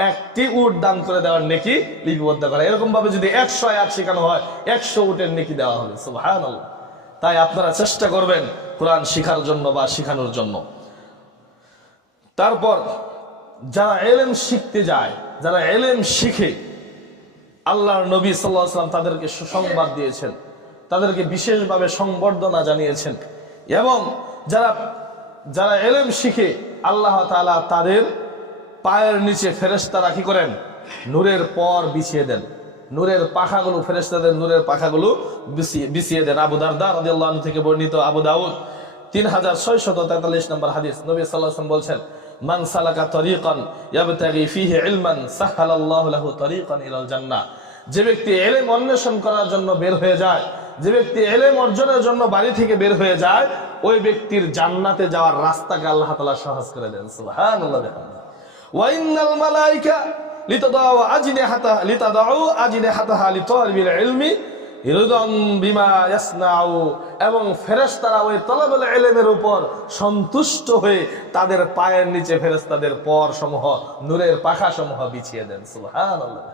একটি উট দান করে দেওয়ার নেকি লিপিবদ্ধ করা। এরকম ভাবে যদি 100 আয়াত শেখানো হয় 100 উটের নেকি দেওয়া হবে। সুবহানাল্লাহ। তাই আপনারা চেষ্টা করবেন কোরআন শিখার জন্য বা শিখানোর জন্য। তারপর যারা ইলম শিখতে যায়, যারা ইলম শিখে, আল্লাহর নবী সাল্লাল্লাহু আলাইহি ওয়াসাল্লাম তাদেরকে সুসংবাদ দিয়েছেন, তাদেরকে বিশেষভাবে সংবর্ধনা জানিয়েছেন। এবং যারা ইলম শিখে, আল্লাহ তাআলা তাদের পায়ের নিচে ফেরেশতারা কি করেন? নূরের পর বিছিয়ে দেন। নূরের পাখাগুলো, ফেরেশতাদের নূরের পাখাগুলো বিছিয়ে দেন। আবু দারদা রাদিয়াল্লাহু আনহু থেকে বর্ণিত, আবু দাউদ 3643 নম্বর হাদিস, নবী সাল্লাল্লাহু আলাইহি ওয়াসাল্লাম বলছেন, মান সালাকা তরিকান ইয়াবতাগি ফিহি ইলমান সাহালাল্লাহু লাহু তরিকান ইলাল জান্নাহ। যে ব্যক্তি ইলম অন্বেষণ করার জন্য বের হয়ে যায়, যে ব্যক্তি ইলম অর্জনের জন্য বাড়ি থেকে বের হয়ে যায়, ওই ব্যক্তির জান্নাতে যাওয়ার রাস্তাকে আল্লাহ তাআলা সহজ করে দেন। সুবহানাল্লাহ। ওয়া ইন্নাল মালায়েকা লিতাদাউ আজনিহাতাহা লিতালিবিল ইলমি ইরদান বিমা ইয়াসনাউ। এবং ফেরেশতারা ওই তলবুল ইলমের উপর সন্তুষ্ট হয়ে তাদের পায়ের নিচে ফেরেশতাদের পর সমূহ, নূরের পাখা সমূহ বিছিয়ে দেন। সুবহানাল্লাহ।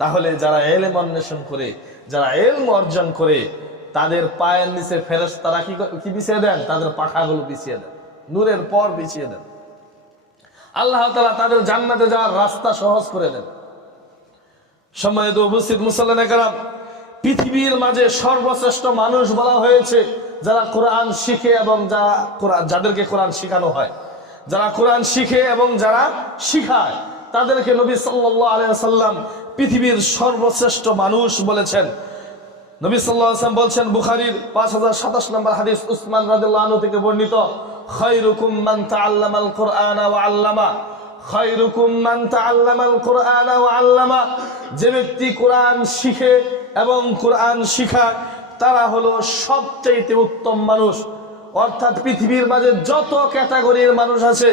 তাহলে যারা ইলম অন্বেষণ করে, যারা ইলম অর্জন করে, তাদের পায়ের নিচে ফেরেশতারা কি বিছিয়ে দেন? তাদের পাখাগুলো বিছিয়ে দেন, নূরের পর বিছিয়ে দেন। আল্লাহ তাআলা তাদের জান্নাতে যাওয়ার রাস্তা সহজ করে দেন। সম্মানিত উপস্থিত মুসল্লিনে কেরাম, পৃথিবীর মাঝে সর্বশ্রেষ্ঠ মানুষ বলা হয়েছে যারা কোরআন শিখে এবং যাদেরকে কোরআন শিখানো হয়। যারা কোরআন শিখে এবং যারা শিখায়, তাদেরকে নবী সাল্লাল্লাহু আলাইহি ওয়াসাল্লাম পৃথিবীর সর্বশ্রেষ্ঠ মানুষ বলেছেন। নবী সাল্লাল্লাহু আলাইহি ওয়াসাল্লাম বলছেন, বুখারীর 5027 নম্বর হাদিস, উসমান রাদিয়াল্লাহু আনহু থেকে বর্ণিত, খায়রুকুম মান তাআল্লামাল কুরআনা ওয়া আল্লামা। খায়রুকুম মান তাআল্লামাল কুরআনা ওয়া আল্লামা। যে ব্যক্তি কোরআন শিখে এবং কোরআন শিখায়, তারা হলো সবচেয়ে উত্তম মানুষ। অর্থাৎ পৃথিবীর মাঝে যত ক্যাটাগরির মানুষ আছে,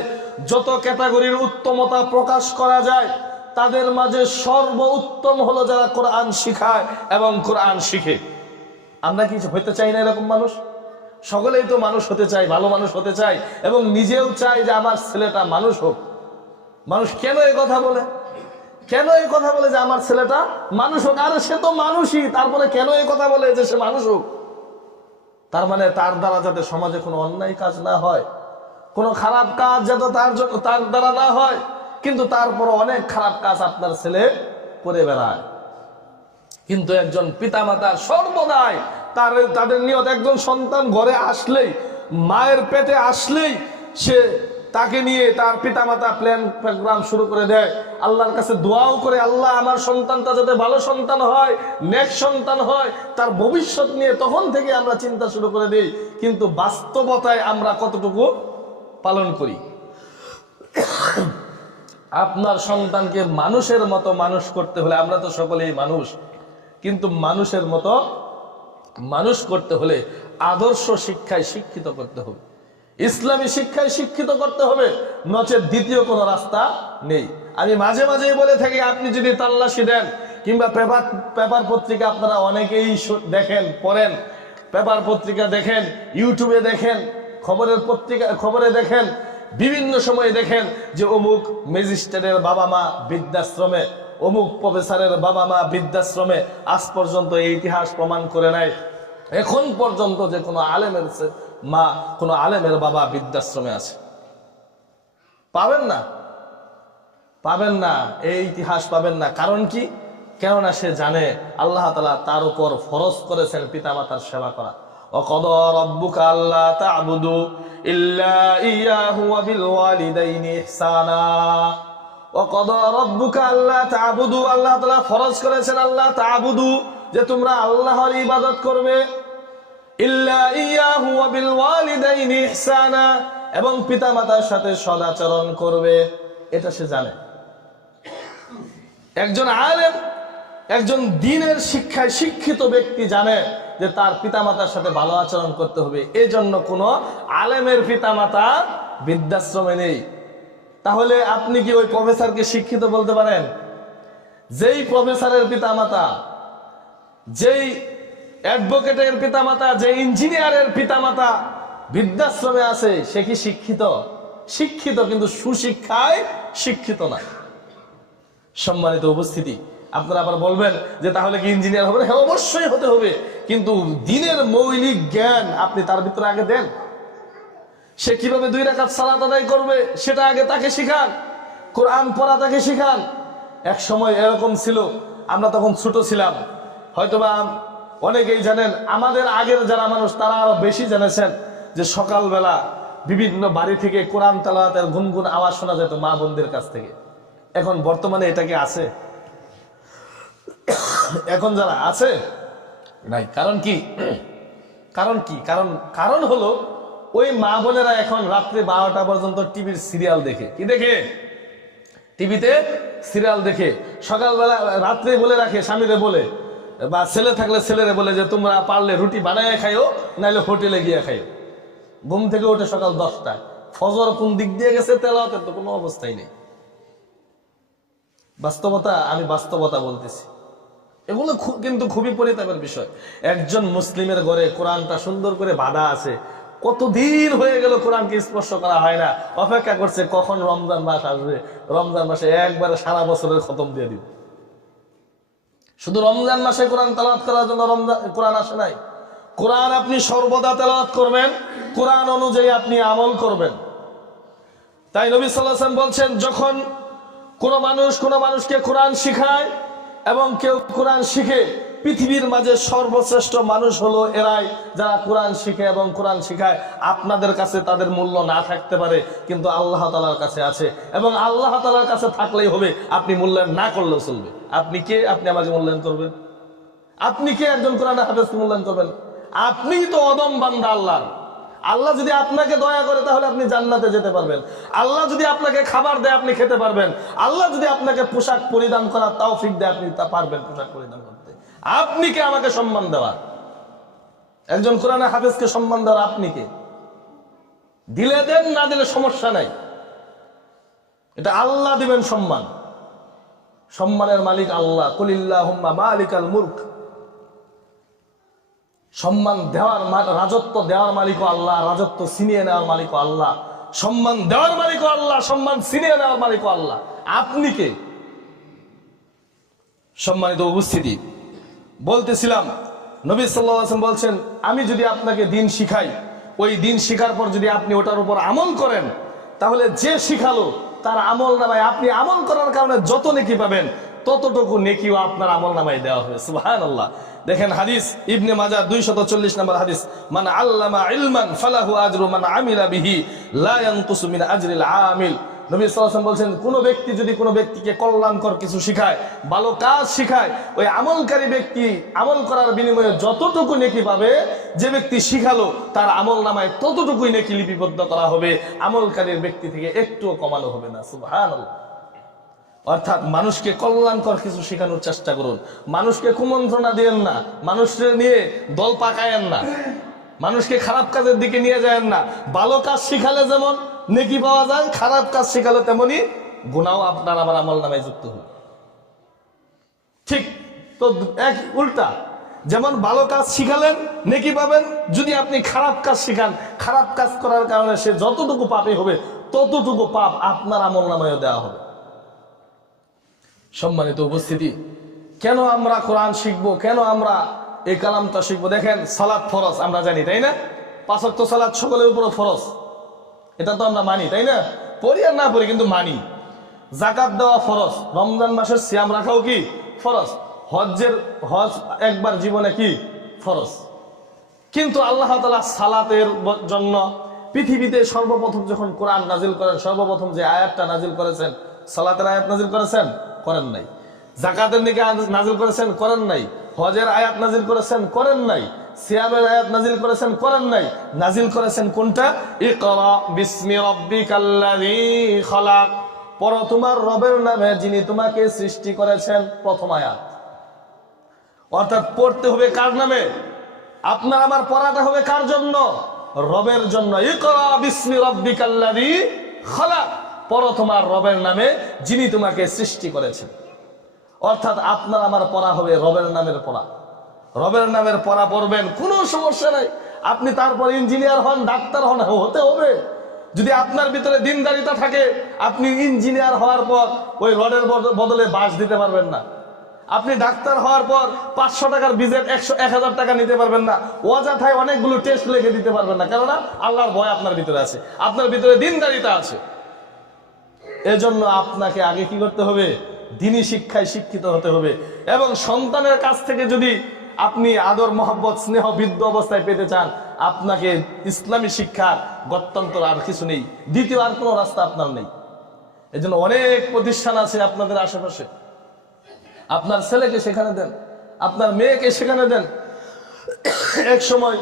যত ক্যাটাগরির উত্তমতা প্রকাশ করা যায়, তাদের মাঝে সর্বোত্তম হলো যারা কোরআন শিখায় এবং কোরআন শিখে। আমরা কি হইতে চাই না এরকম মানুষ? সকলেই তো মানুষ হতে চাই, ভালো মানুষ হতে চাই, এবং নিজেও চাই যে আমার ছেলেটা মানুষ হোক। মানুষ কেন এই কথা বলে? কেন এই কথা বলে যে আমার ছেলেটা মানুষ হোক? আরে সে তো মানুষই, তারপরে কেন এই কথা বলে যে সে মানুষ হোক? তার মানে তার দ্বারা যাতে সমাজে কোনো অন্যায় কাজ না হয়, কোনো খারাপ কাজ যাতে তার দ্বারা না হয়। কিন্তু তারপর অনেক খারাপ কাজ আপনার ছেলে করে বেড়ায়। কিন্তু একজন পিতামাতার সর্বদাই তাদের নিয়ত, একজন সন্তান ঘরে আসলেই, মায়ের পেটে আসলেই সে তাকে নিয়ে তার পিতামাতা প্ল্যান প্রোগ্রাম শুরু করে দেয়, আল্লাহর কাছে দোয়াও করে, আল্লাহ আমার সন্তানটা যাতে ভালো সন্তান হয়, নেক সন্তান হয়, তার ভবিষ্যৎ নিয়ে তখন থেকে আমরা চিন্তা শুরু করে দিই। কিন্তু বাস্তবতায় আমরা কতটুকু পালন করি? আপনার সন্তানকে মানুষের মতো মানুষ করতে হলে, আমরা তো সকলেই মানুষ, কিন্তু মানুষের মতো মানুষ করতে হলে আদর্শ শিক্ষায় শিক্ষিত করতে হবে, ইসলামী শিক্ষায় শিক্ষিত করতে হবে, নচেত দ্বিতীয় কোনো রাস্তা নেই। আমি মাঝে মাঝেই বলে থাকি, আপনি যদি তাল্লাশি দেন কিংবা পেপার পত্রিকা আপনারা অনেকেই দেখেন, পড়েন, পেপার পত্রিকা দেখেন, ইউটিউবে দেখেন, খবরে দেখেন, বিভিন্ন সময়ে দেখেন যে অমুক ম্যাজিস্ট্রেটের বাবা মা বৃদ্ধাশ্রমে, অমুক প্রফেসরের বাবা মা বৃদ্ধাশ্রমে। আজ পর্যন্ত এই ইতিহাস প্রমাণ করে নাই এখন পর্যন্ত যে কোনো আলেমের মা, কোনো আলেমের বাবা বৃদ্ধাশ্রমে আছে। পাবেন না, পাবেন না, এই ইতিহাস পাবেন না। কারণ কি? কেননা সে জানে আল্লাহ তাআলা তার উপর ফরজ করেছেন পিতামাতার সেবা করা। وَقَضَى رَبُّكَ أَلَّا تَعْبُدُوا إِلَّا إِيَّاهُ وَبِالْوَالِدَيْنِ إِحْسَانًا وَقَضَى رَبُّكَ أَلَّا تَعْبُدُوا। আল্লাহ তাআলা ফরজ করেছেন আল্লাহ তা'বুদু, যে তোমরা আল্লাহর ইবাদত করবে, ইল্লা ইয়াহু ওয়া বিল ওয়ালিদাইনি ইহসানা, এবং পিতামাতার সাথে সদাচরণ করবে। এটা সে জানে। একজন আলেম, একজন দ্বীনের শিক্ষায় শিক্ষিত ব্যক্তি জানে যে তার পিতামাতার সাথে ভালো আচরণ করতে হবে। এই জন্য কোনো আলেমের পিতামাতা বৃদ্ধাশ্রমে নেই। তাহলে আপনি কি ওই প্রফেসরকে শিক্ষিত বলতে পারেন? যেই প্রফেসরের পিতামাতা, যেই অ্যাডভোকেটের পিতামাতা, যে ইঞ্জিনিয়ারের পিতামাতা বৃদ্ধাশ্রমে আছে, সে কি শিক্ষিত? শিক্ষিত, কিন্তু সুশিক্ষায় শিক্ষিত না। সম্মানিত উপস্থিতি, আপনারা আবার বলবেন যে তাহলে কি ইঞ্জিনিয়ার হবে? হ্যাঁ, অবশ্যই হতে হবে, কিন্তু দ্বীনের মৌলিক জ্ঞান আপনি তার ভিতরে আগে দেন। সে কিভাবে 2 রাকাত সালাত আদায় করবে সেটা আগে তাকে শিখান। কোরআন পড়া তাকে শিখান। এক সময় এরকম ছিল, আমরা তখন ছোট ছিলাম, হয়তোবা অনেকেই জানেন, আমাদের আগের যারা মানুষ তারা আরো বেশি জেনেছেন, যে সকালবেলা বিভিন্ন বাড়ি থেকে কোরআন তেলাওয়াতের গুনগুন আওয়াজ শোনা যেত মা বোনদের কাছ থেকে। এখন বর্তমানে এটা কি আছে? এখন যারা আছে নাই। কারণ কি? কারণ হলো ওই মা বোনেরা এখন রাত্রে 12টা পর্যন্ত টিভির সিরিয়াল দেখে। কি দেখে? টিভিতে সিরিয়াল দেখে। সকালবেলা রাত্রে বলে রাখে স্বামীরে বলে, বা ছেলে থাকলে ছেলেরে বলে যে তোমরা পারলে রুটি বানায় খাইও, নাইলে হোটেলে গিয়ে খাইও। ঘুম থেকে ওঠে সকাল 10টায়। ফজর কোন দিক দিয়ে গেছে, তেলাওয়াতের তো কোনো অবস্থাই নেই। বাস্তবতা, আমি বাস্তবতা বলতেছি। এগুলো কিন্তু খুবই পরিতাপের বিষয়। একজন মুসলিমের ঘরে কোরআনটা সুন্দর করে বাঁধা আছে, কতদিন হয়ে গেল কোরআনকে স্পর্শ করা হয় না, অপেক্ষা করছে কখন রমজান মাস আসবে, রমজান মাসে একবারে সারা বছরের খতম দিয়ে দিব। শুধু রমজান মাসে কোরআন তেলাওয়াত করার জন্য কোরআন আসে নাই। কোরআন আপনি সর্বদা তেলাওয়াত করবেন, কোরআন অনুযায়ী আপনি আমল করবেন। তাই নবী সাল্লাল্লাহু আলাইহি ওয়াসাল্লাম বলছেন, যখন কোন মানুষকে কোরআন শিখায় এবং কেউ কোরআন শিখে, পৃথিবীর মাঝে সর্বশ্রেষ্ঠ মানুষ হলো এরাই, যারা কোরআন শিখে এবং কোরআন শিখায়। আপনাদের কাছে তাদের মূল্য না থাকতে পারে, কিন্তু আল্লাহ তাআলার কাছে আছে, এবং আল্লাহ তাআলার কাছে থাকলেই হবে। আপনি মূল্যায়ন না করলেও চলবে। আপনি কে? আপনি আমাকে মূল্যায়ন করবেন? আপনি কে একজন কোরআনের হাফেজকে মূল্যায়ন করবেন? আপনি তো অদম বান্দা আল্লাহর। আল্লাহ যদি আপনাকে দয়া করে তাহলে আপনি জান্নাতে যেতে পারবেন। আল্লাহ যদি আপনাকে খাবার দেয় আপনি খেতে পারবেন। আল্লাহ যদি আপনাকে পোশাক পরিধান করার তৌফিক দেয় আপনি তা পারবেন পোশাক পরিধান করতে। আপনি কে আমাকে সম্মান দেওয়া? একজন কোরআনের হাফেজকে সম্মান দেওয়ার আপনি কে? দিলে দেন, না দিলে সমস্যা নাই, এটা আল্লাহ দিবেন সম্মান। সম্মানের মালিক আল্লাহ। কুলিল্লাহুম্মা মালিকাল মুলক। সম্মান দেওয়ার, রাজত্ব দেওয়ার মালিকও আল্লাহ, রাজত্ব ছিনিয়ে নেওয়ার মালিকও আল্লাহ। সম্মান দেওয়ার মালিকও আল্লাহ, সম্মান ছিনিয়ে নেওয়ার মালিকও আল্লাহ। আপনি কে? সম্মানিত উপস্থিতি, বলতেছিলাম নবী সাল্লাল্লাহু আলাইহি ওয়াসাল্লাম বলছেন, আমি যদি আপনাকে দিন শিখাই, ওই দিন শিখার পর যদি আপনি ওটার উপর আমল করেন, তাহলে যে শিখালো তার আমল নামায় আপনি আমল করার কারণে যত নেকি পাবেন, ততটুকু নেকিও আপনার আমল নামায় দেওয়া হবে। সুবহানাল্লাহ। দেখেন হাদিস, ইবনে মাজাহ 240 নম্বর হাদিস, মান আল্লামা ইলমান ফালাহু আজরু মান আমিলা বিহি লা ইয়ানকুসু মিন আজরিল আমিল। নবী সাল্লাল্লাহু আলাইহি ওয়াসাল্লাম বলেন, কোন ব্যক্তি যদি কোনো ব্যক্তিকে কল্যাণকর কিছু শিখায়, ভালো কাজ শিখায়, ওই আমলকারী ব্যক্তি আমল করার বিনিময়ে যতটুকু নেকি পাবে, যে ব্যক্তি শিখালো তার আমল নামায় ততটুকুই নেকি লিপিবদ্ধ করা হবে, আমলকারীর ব্যক্তি থেকে একটুও কমানো হবে না। সুবহানাল্লাহ। অর্থাৎ মানুষকে কল্যাণকর কিছু শেখানোর চেষ্টা করুন। মানুষকে কুমন্ত্রণা দিয়েন না, মানুষকে নিয়ে দল পাকায়েন না, মানুষকে খারাপ কাজের দিকে নিয়ে যায়েন না। ভালো কাজ শিখালে যেমন নেকি পাওয়া যায়, খারাপ কাজ শিখালে তেমনি গুনাহ আপনার আমার আমল নামায় যুক্ত হবে। ঠিক তো এক উল্টা, যেমন ভালো কাজ শিখালেন নেকি পাবেন, যদি আপনি খারাপ কাজ শিখান, খারাপ কাজ করার কারণে সে যতটুকু পাপই হবে ততটুকু পাপ আপনার আমল নামায় দেওয়া হবে। সম্মানিত উপস্থিতি, কেন আমরা কোরআন শিখবো, কেন আমরা এই কালামটা শিখবো? দেখেন, সালাত ফরজ আমরা জানি, তাই না? 5 ওয়াক্ত সালাত সকলের উপর ফরজ, এটা তো আমরা মানি, তাই না? পড়ি আর না পড়ি কিন্তু মানি। যাকাত দেওয়া ফরজ, রমজান মাসের সিয়াম রাখাও কি ফরজ, হজ একবার জীবনে কি ফরজ। কিন্তু আল্লাহ তাআলা সালাতের জন্য পৃথিবীতে সর্বপ্রথম যখন কোরআন নাজিল করেন, সর্বপ্রথম যে আয়াতটা নাজিল করেছেন, সালাতের আয়াত নাজিল করেছেন? করেন নাই। যাকাতের দিকে নাজিল করেছেন? করেন নাই। হজের আয়াত নাজিল করেছেন? করেন নাই। সিয়ামের আয়াত নাজিল করেছেন? করেন নাই। নাজিল করেছেন কোনটা? ইকরা বিসমি রাব্বিকাল্লাযী খালাক। পড়ো তোমার রবের নামে যিনি তোমাকে সৃষ্টি করেছেন। প্রথম আয়াত। অর্থাৎ পড়তে হবে কার নামে? আপনার আমার পড়াটা হবে কার জন্য? রবের জন্য। ইকরা বিসমি রাব্বিকাল্লাযী খালাক, পড়ো তোমার রবের নামে যিনি তোমাকে সৃষ্টি করেছেন। অর্থাৎ আপনার আমার পড়া হবে রবের নামের পড়া। রবের নামের পড়া পড়বেন, কোনো সমস্যা নাই। আপনি তারপর ইঞ্জিনিয়ার হন, ডাক্তার হন, হতে হবে। যদি আপনার ভিতরে দিনদারিতা থাকে, আপনি ইঞ্জিনিয়ার হওয়ার পর ওই রডের বদলে বাঁশ দিতে পারবেন না। আপনি ডাক্তার হওয়ার পর 500 টাকার বিজেট 1000 টাকা নিতে পারবেন না। অযথায় অনেকগুলো টেস্ট লিখে দিতে পারবেন না, কেননা আল্লাহর ভয় আপনার ভিতরে আছে, আপনার ভিতরে দিনদারিতা আছে। এজন্য আপনাকে আগে কি করতে হবে? দ্বীনি শিক্ষায় শিক্ষিত হতে হবে। এবং সন্তানের কাছ থেকে যদি আপনি আদর মহব্বত স্নেহ বৃদ্ধ অবস্থায় পেতে চান, আপনাকে ইসলামী শিক্ষার গত্যন্তর আর কিছু নেই, দ্বিতীয় আর কোনো রাস্তা আপনার নেই। এজন্য অনেক প্রতিষ্ঠান আছে আপনাদের আশেপাশে, আপনার ছেলেকে সেখানে দেন, আপনার মেয়েকে সেখানে দেন। এক সময়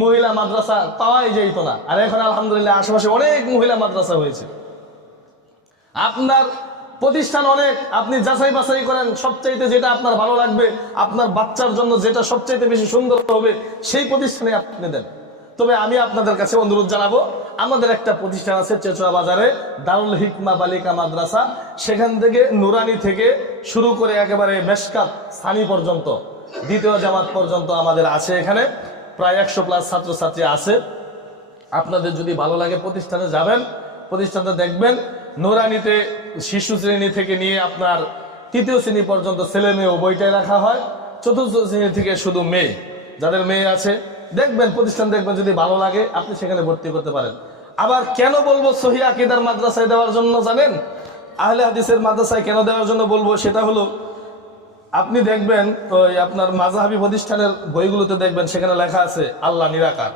মহিলা মাদ্রাসা পাওয়াই যেত না, আর এখন আলহামদুলিল্লাহ আশেপাশে অনেক মহিলা মাদ্রাসা হয়েছে। আপনার প্রতিষ্ঠান অনেক, আপনি যাচাই বাছাই করেন, সবচাইতে যেটা আপনার ভালো লাগবে, আপনার বাচ্চার জন্য যেটা সবচাইতে বেশি সুন্দর হবে, সেই প্রতিষ্ঠানে আপনি দেন। তবে আমি আপনাদের কাছে অনুরোধ জানাবো, আমাদের একটা প্রতিষ্ঠান আছে চেচুয়া বাজারে, দারুল হিকমা বালিকা মাদ্রাসা। সেখান থেকে নুরানি থেকে শুরু করে একেবারে মেশকাত সানি পর্যন্ত, দ্বিতীয় জামাত পর্যন্ত আমাদের আছে। এখানে প্রায় 100+ ছাত্রছাত্রী আছে। আপনাদের যদি ভালো লাগে প্রতিষ্ঠানে যাবেন, প্রতিষ্ঠানটা দেখবেন। নুরানিতে শিশু শ্রেণী থেকে নিয়ে আপনার 3য় শ্রেণী পর্যন্ত ছেলে মেয়ে উভয়টাই রাখা হয়। 4র্থ শ্রেণী থেকে শুধু মেয়ে, যাদের মেয়ে আছে দেখবেন, প্রতিষ্ঠান দেখবেন, যদি ভালো লাগে আপনি সেখানে ভর্তি করতে পারেন। আবার কেন বলবো সহিহ আকীদার মাদ্রাসায় দেওয়ার জন্য জানেন? আহলে হাদিসের মাদ্রাসায় কেন দেওয়ার জন্য বলবো, সেটা হলো আপনি দেখবেন ওই আপনার মাযহাবী প্রতিষ্ঠানের বইগুলোতে দেখবেন সেখানে লেখা আছে আল্লাহ নিরাকার।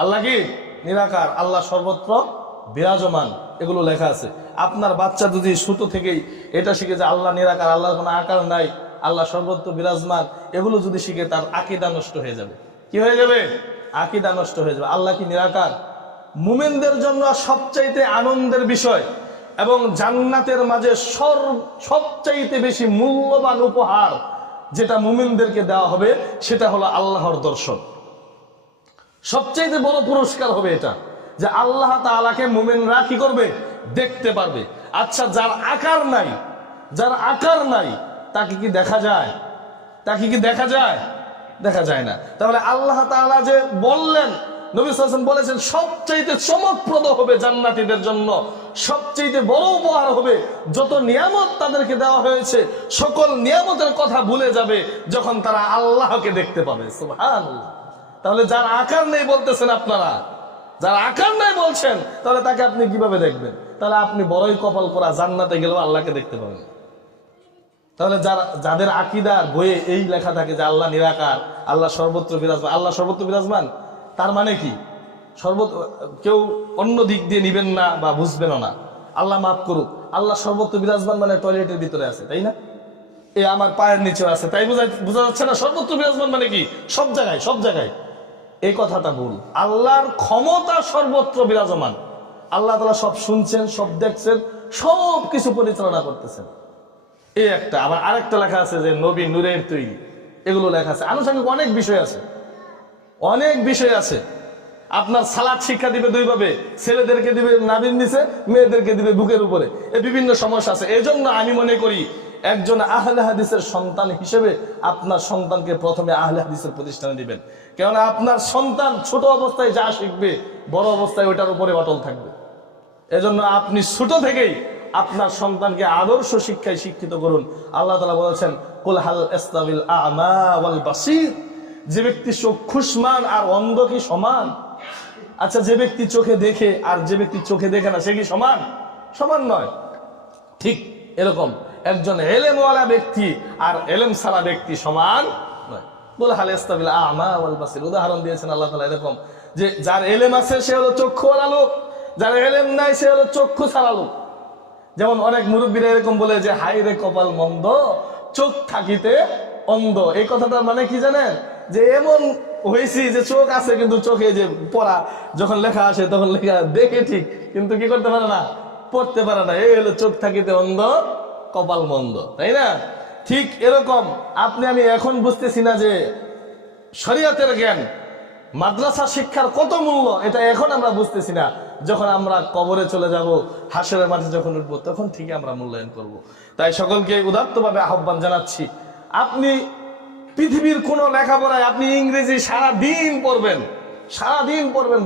আল্লাহ কি নিরাকার, আল্লাহ সর্বত্র বিরাজমান, এগুলো লেখা আছে। আপনার বাচ্চা যদি ছোট থেকেই এটা শিখে যে আল্লাহ নিরাকার, আল্লাহর কোনো আকার নাই, আল্লাহ সর্বত্র বিরাজমান, এগুলো যদি শিখে, তার আকীদা নষ্ট হয়ে যাবে। কি হয়ে যাবে? আকীদা নষ্ট হয়ে যাবে। আল্লাহ কি নিরাকার? মুমিনদের জন্য সবচাইতে আনন্দের বিষয় এবং জান্নাতের মাঝে সবচাইতে বেশি মূল্যবান উপহার যেটা মুমিনদেরকে দেওয়া হবে, সেটা হলো আল্লাহর দর্শন। সবচাইতে বড় পুরস্কার হবে এটা, যে আল্লাহ তাআলাকে মুমিনরা কি করবে? দেখতে পারবে। আচ্ছা, যার আকার নাই, যার আকার নাই, তাকে কি দেখা যায়? তাকে কি দেখা যায়? দেখা যায় না। তাহলে আল্লাহ তাআলা যে বললেন, নবী সাল্লাল্লাহু আলাইহি ওয়াসাল্লাম বলেছেন, সবচাইতে চমকপ্রদ হবে জান্নাতীদের জন্য, সবচাইতে বড় উপহার হবে, যত নিয়ামত তাদেরকে দেওয়া হয়েছে সকল নিয়ামতের কথা ভুলে যাবে যখন তারা আল্লাহকে দেখতে পাবে। সুবহানাল্লাহ। তাহলে যার আকার নেই বলতেছেন আপনারা, যার আকার নাই বলছেন, তাহলে তাকে আপনি কিভাবে দেখবেন? তাহলে আপনি বড়ই কপাল করা, জান্নাতে গেলেও আল্লাহকে দেখতে পাবেন। তাহলে যাদের আকীদার বইয়ে এই লেখা থাকে যে আল্লাহ নিরাকার, আল্লাহ সর্বত্র বিরাজমান, আল্লাহ সর্বত্র বিরাজমান, তার মানে কি? কেউ অন্য দিক দিয়ে নিবেন না বা বুঝবেন না। আল্লাহ মাফ করুক, আল্লাহ সর্বত্র বিরাজমান মানে টয়লেটের ভিতরে আছে, তাই না? এই আমার পায়ের নিচে আছে, তাই বোঝা যাচ্ছে না? সর্বত্র বিরাজমান মানে কি? সব জায়গায়, সব জায়গায়। এই কথাটা ভুল। আল্লাহর ক্ষমতা সর্বত্র বিরাজমান। আল্লাহ তাআলা সব শুনছেন, সব দেখছেন, সব কিছু পরিচালনা করতেছেন। এই একটা। আবার আরেকটা লেখা আছে যে নবী নূরের তৈরি, এগুলো লেখা আছে। আনুষঙ্গিক অনেক বিষয় আছে, অনেক বিষয় আছে। আপনার সালাত শিক্ষা দিবে দুই ভাবে, ছেলেদেরকে দিবে নাভির নিচে, মেয়েদেরকে দিবে বুকের উপরে। এই বিভিন্ন সমস্যা আছে। এজন্য আমি মনে করি একজন আহলে হাদিসের সন্তান হিসেবে আপনার সন্তানকে প্রথমে আহলে হাদিসের প্রতিষ্ঠানে দিবেন। কেননা আপনার সন্তান ছোট অবস্থায় যা শিখবে, বড় অবস্থায় ওইটার উপরে অটল থাকবে। এজন্য আপনি ছোট থেকেই আপনার সন্তানকে আদর্শ শিক্ষায় শিক্ষিত করুন। আল্লাহ তাআলা বলেছেন, কুল হাল ইস্তাবিল আ'মা ওয়াল বাসীর, যে ব্যক্তি চক্ষুষ্মান আর অন্ধ কি সমান? আচ্ছা, যে ব্যক্তি চোখে দেখে আর যে ব্যক্তি চোখে দেখে না, সে কি সমান? সমান নয়। ঠিক এরকম একজন এলেমওয়ালা ব্যক্তি আর এলেম ছাড়া ব্যক্তি সমান নয়। কুল হাল ইস্তাবিল আ'মা ওয়াল বাসীর, উদাহরণ দিয়েছেন আল্লাহ তাআলা এরকম, যে যার এলেম আছে সে হলো চক্ষুওয়ালা লোক, যার এলেম নাই সে হলো চক্ষু ছাড়া লোক। যেমন অনেক মুরব্বীরা এরকম বলে যে হায় রে কপাল মন্দ, চোখ থাকিতে অন্ধ। এই কথাটার মানে কি জানেন? যে এমন হয়েছি যে চোখ আছে কিন্তু চোখে যে পড়া যখন লেখা আসে তখন লেখা দেখে ঠিক, কিন্তু কি করতে পারে না? পড়তে পারে না, এই হলো চোখ থাকিতে অন্ধ কপাল মন্দ, তাই না? ঠিক এরকম আপনি আমি এখন বুঝতেছি না যে শরীয়তের জ্ঞান, মাদ্রাসা শিক্ষার কত মূল্য, এটা এখন আমরা বুঝতেছি না। যখন আমরা কবরে চলে যাব, হাসরের মাঠে যখন উঠবো, তখন ঠিক আমরা মূল্যায়ন করব। তাই সকলকে উদাত্তভাবে আহ্বান জানাচ্ছি, আপনি পৃথিবীর কোন লেখাপড়ায় আপনি ইংরেজি সারাদিন পড়বেন,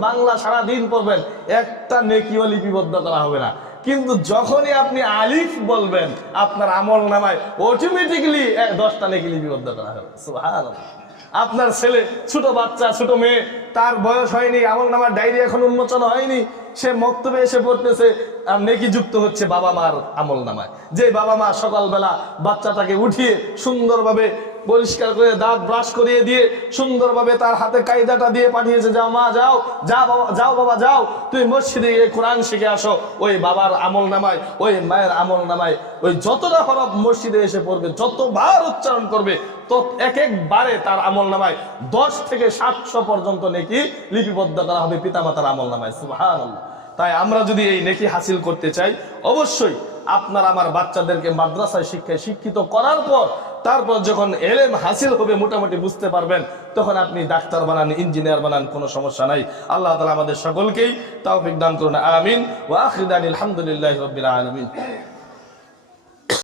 বাংলা সারাদিন পড়বেন, একটা নেকিও লিপিবদ্ধ করা হবে না। কিন্তু যখনই আপনি আলিফ বলবেন, আপনার আমল নামায় অটোমেটিক্যালি 10টা নেকি লিপিবদ্ধ করা হবে। সুবহানাল্লাহ। আপনার ছেলে, ছোট বাচ্চা, ছোট মেয়ে, তার বয়স হয়নি, আমল নামার ডায়েরি এখন উন্মোচন হয়নি, সে মক্তবে এসে পড়তেছে, আর নেকি যুক্ত হচ্ছে বাবা মার আমল নামায়। যে বাবা মা সকালবেলা বাচ্চাটাকে উঠিয়ে সুন্দরভাবে পরিষ্কার করে দাঁত ব্রাশ করিয়ে দিয়ে সুন্দরভাবে তার হাতে কায়দাটা দিয়ে পাঠিয়েছে, যাও মা যাও, যাও বাবা যাও, তুই মসজিদে গিয়ে কোরআন শিখে আসো। ওই বাবার আমল নামায়, ওই মায়ের আমল নামায় ওই যতটা হরফ মসজিদে এসে পড়বে, যতবার উচ্চারণ করবে, তো এক একবারে তার আমল নামায় 10 থেকে 700 পর্যন্ত নেকি লিপিবদ্ধ করা হবে পিতামাতার আমল নামায়। সুবহানাল্লাহ। তাই আমরা যদি এই নেকি হাসিল করতে চাই, অবশ্যই আপনার আমার বাচ্চাদেরকে মাদ্রাসায় শিক্ষায় শিক্ষিত করার পর, তারপর যখন এলেম হাসিল হবে, মোটামুটি বুঝতে পারবেন, তখন আপনি ডাক্তার বানান, ইঞ্জিনিয়ার বানান, কোনো সমস্যা নাই। আল্লাহ তাআলা আমাদের সকলকেই তৌফিক দান করুন। আমিন। ওয়া আখিরু দাওয়ানা আলহামদুলিল্লাহি রাব্বিল আলামিন।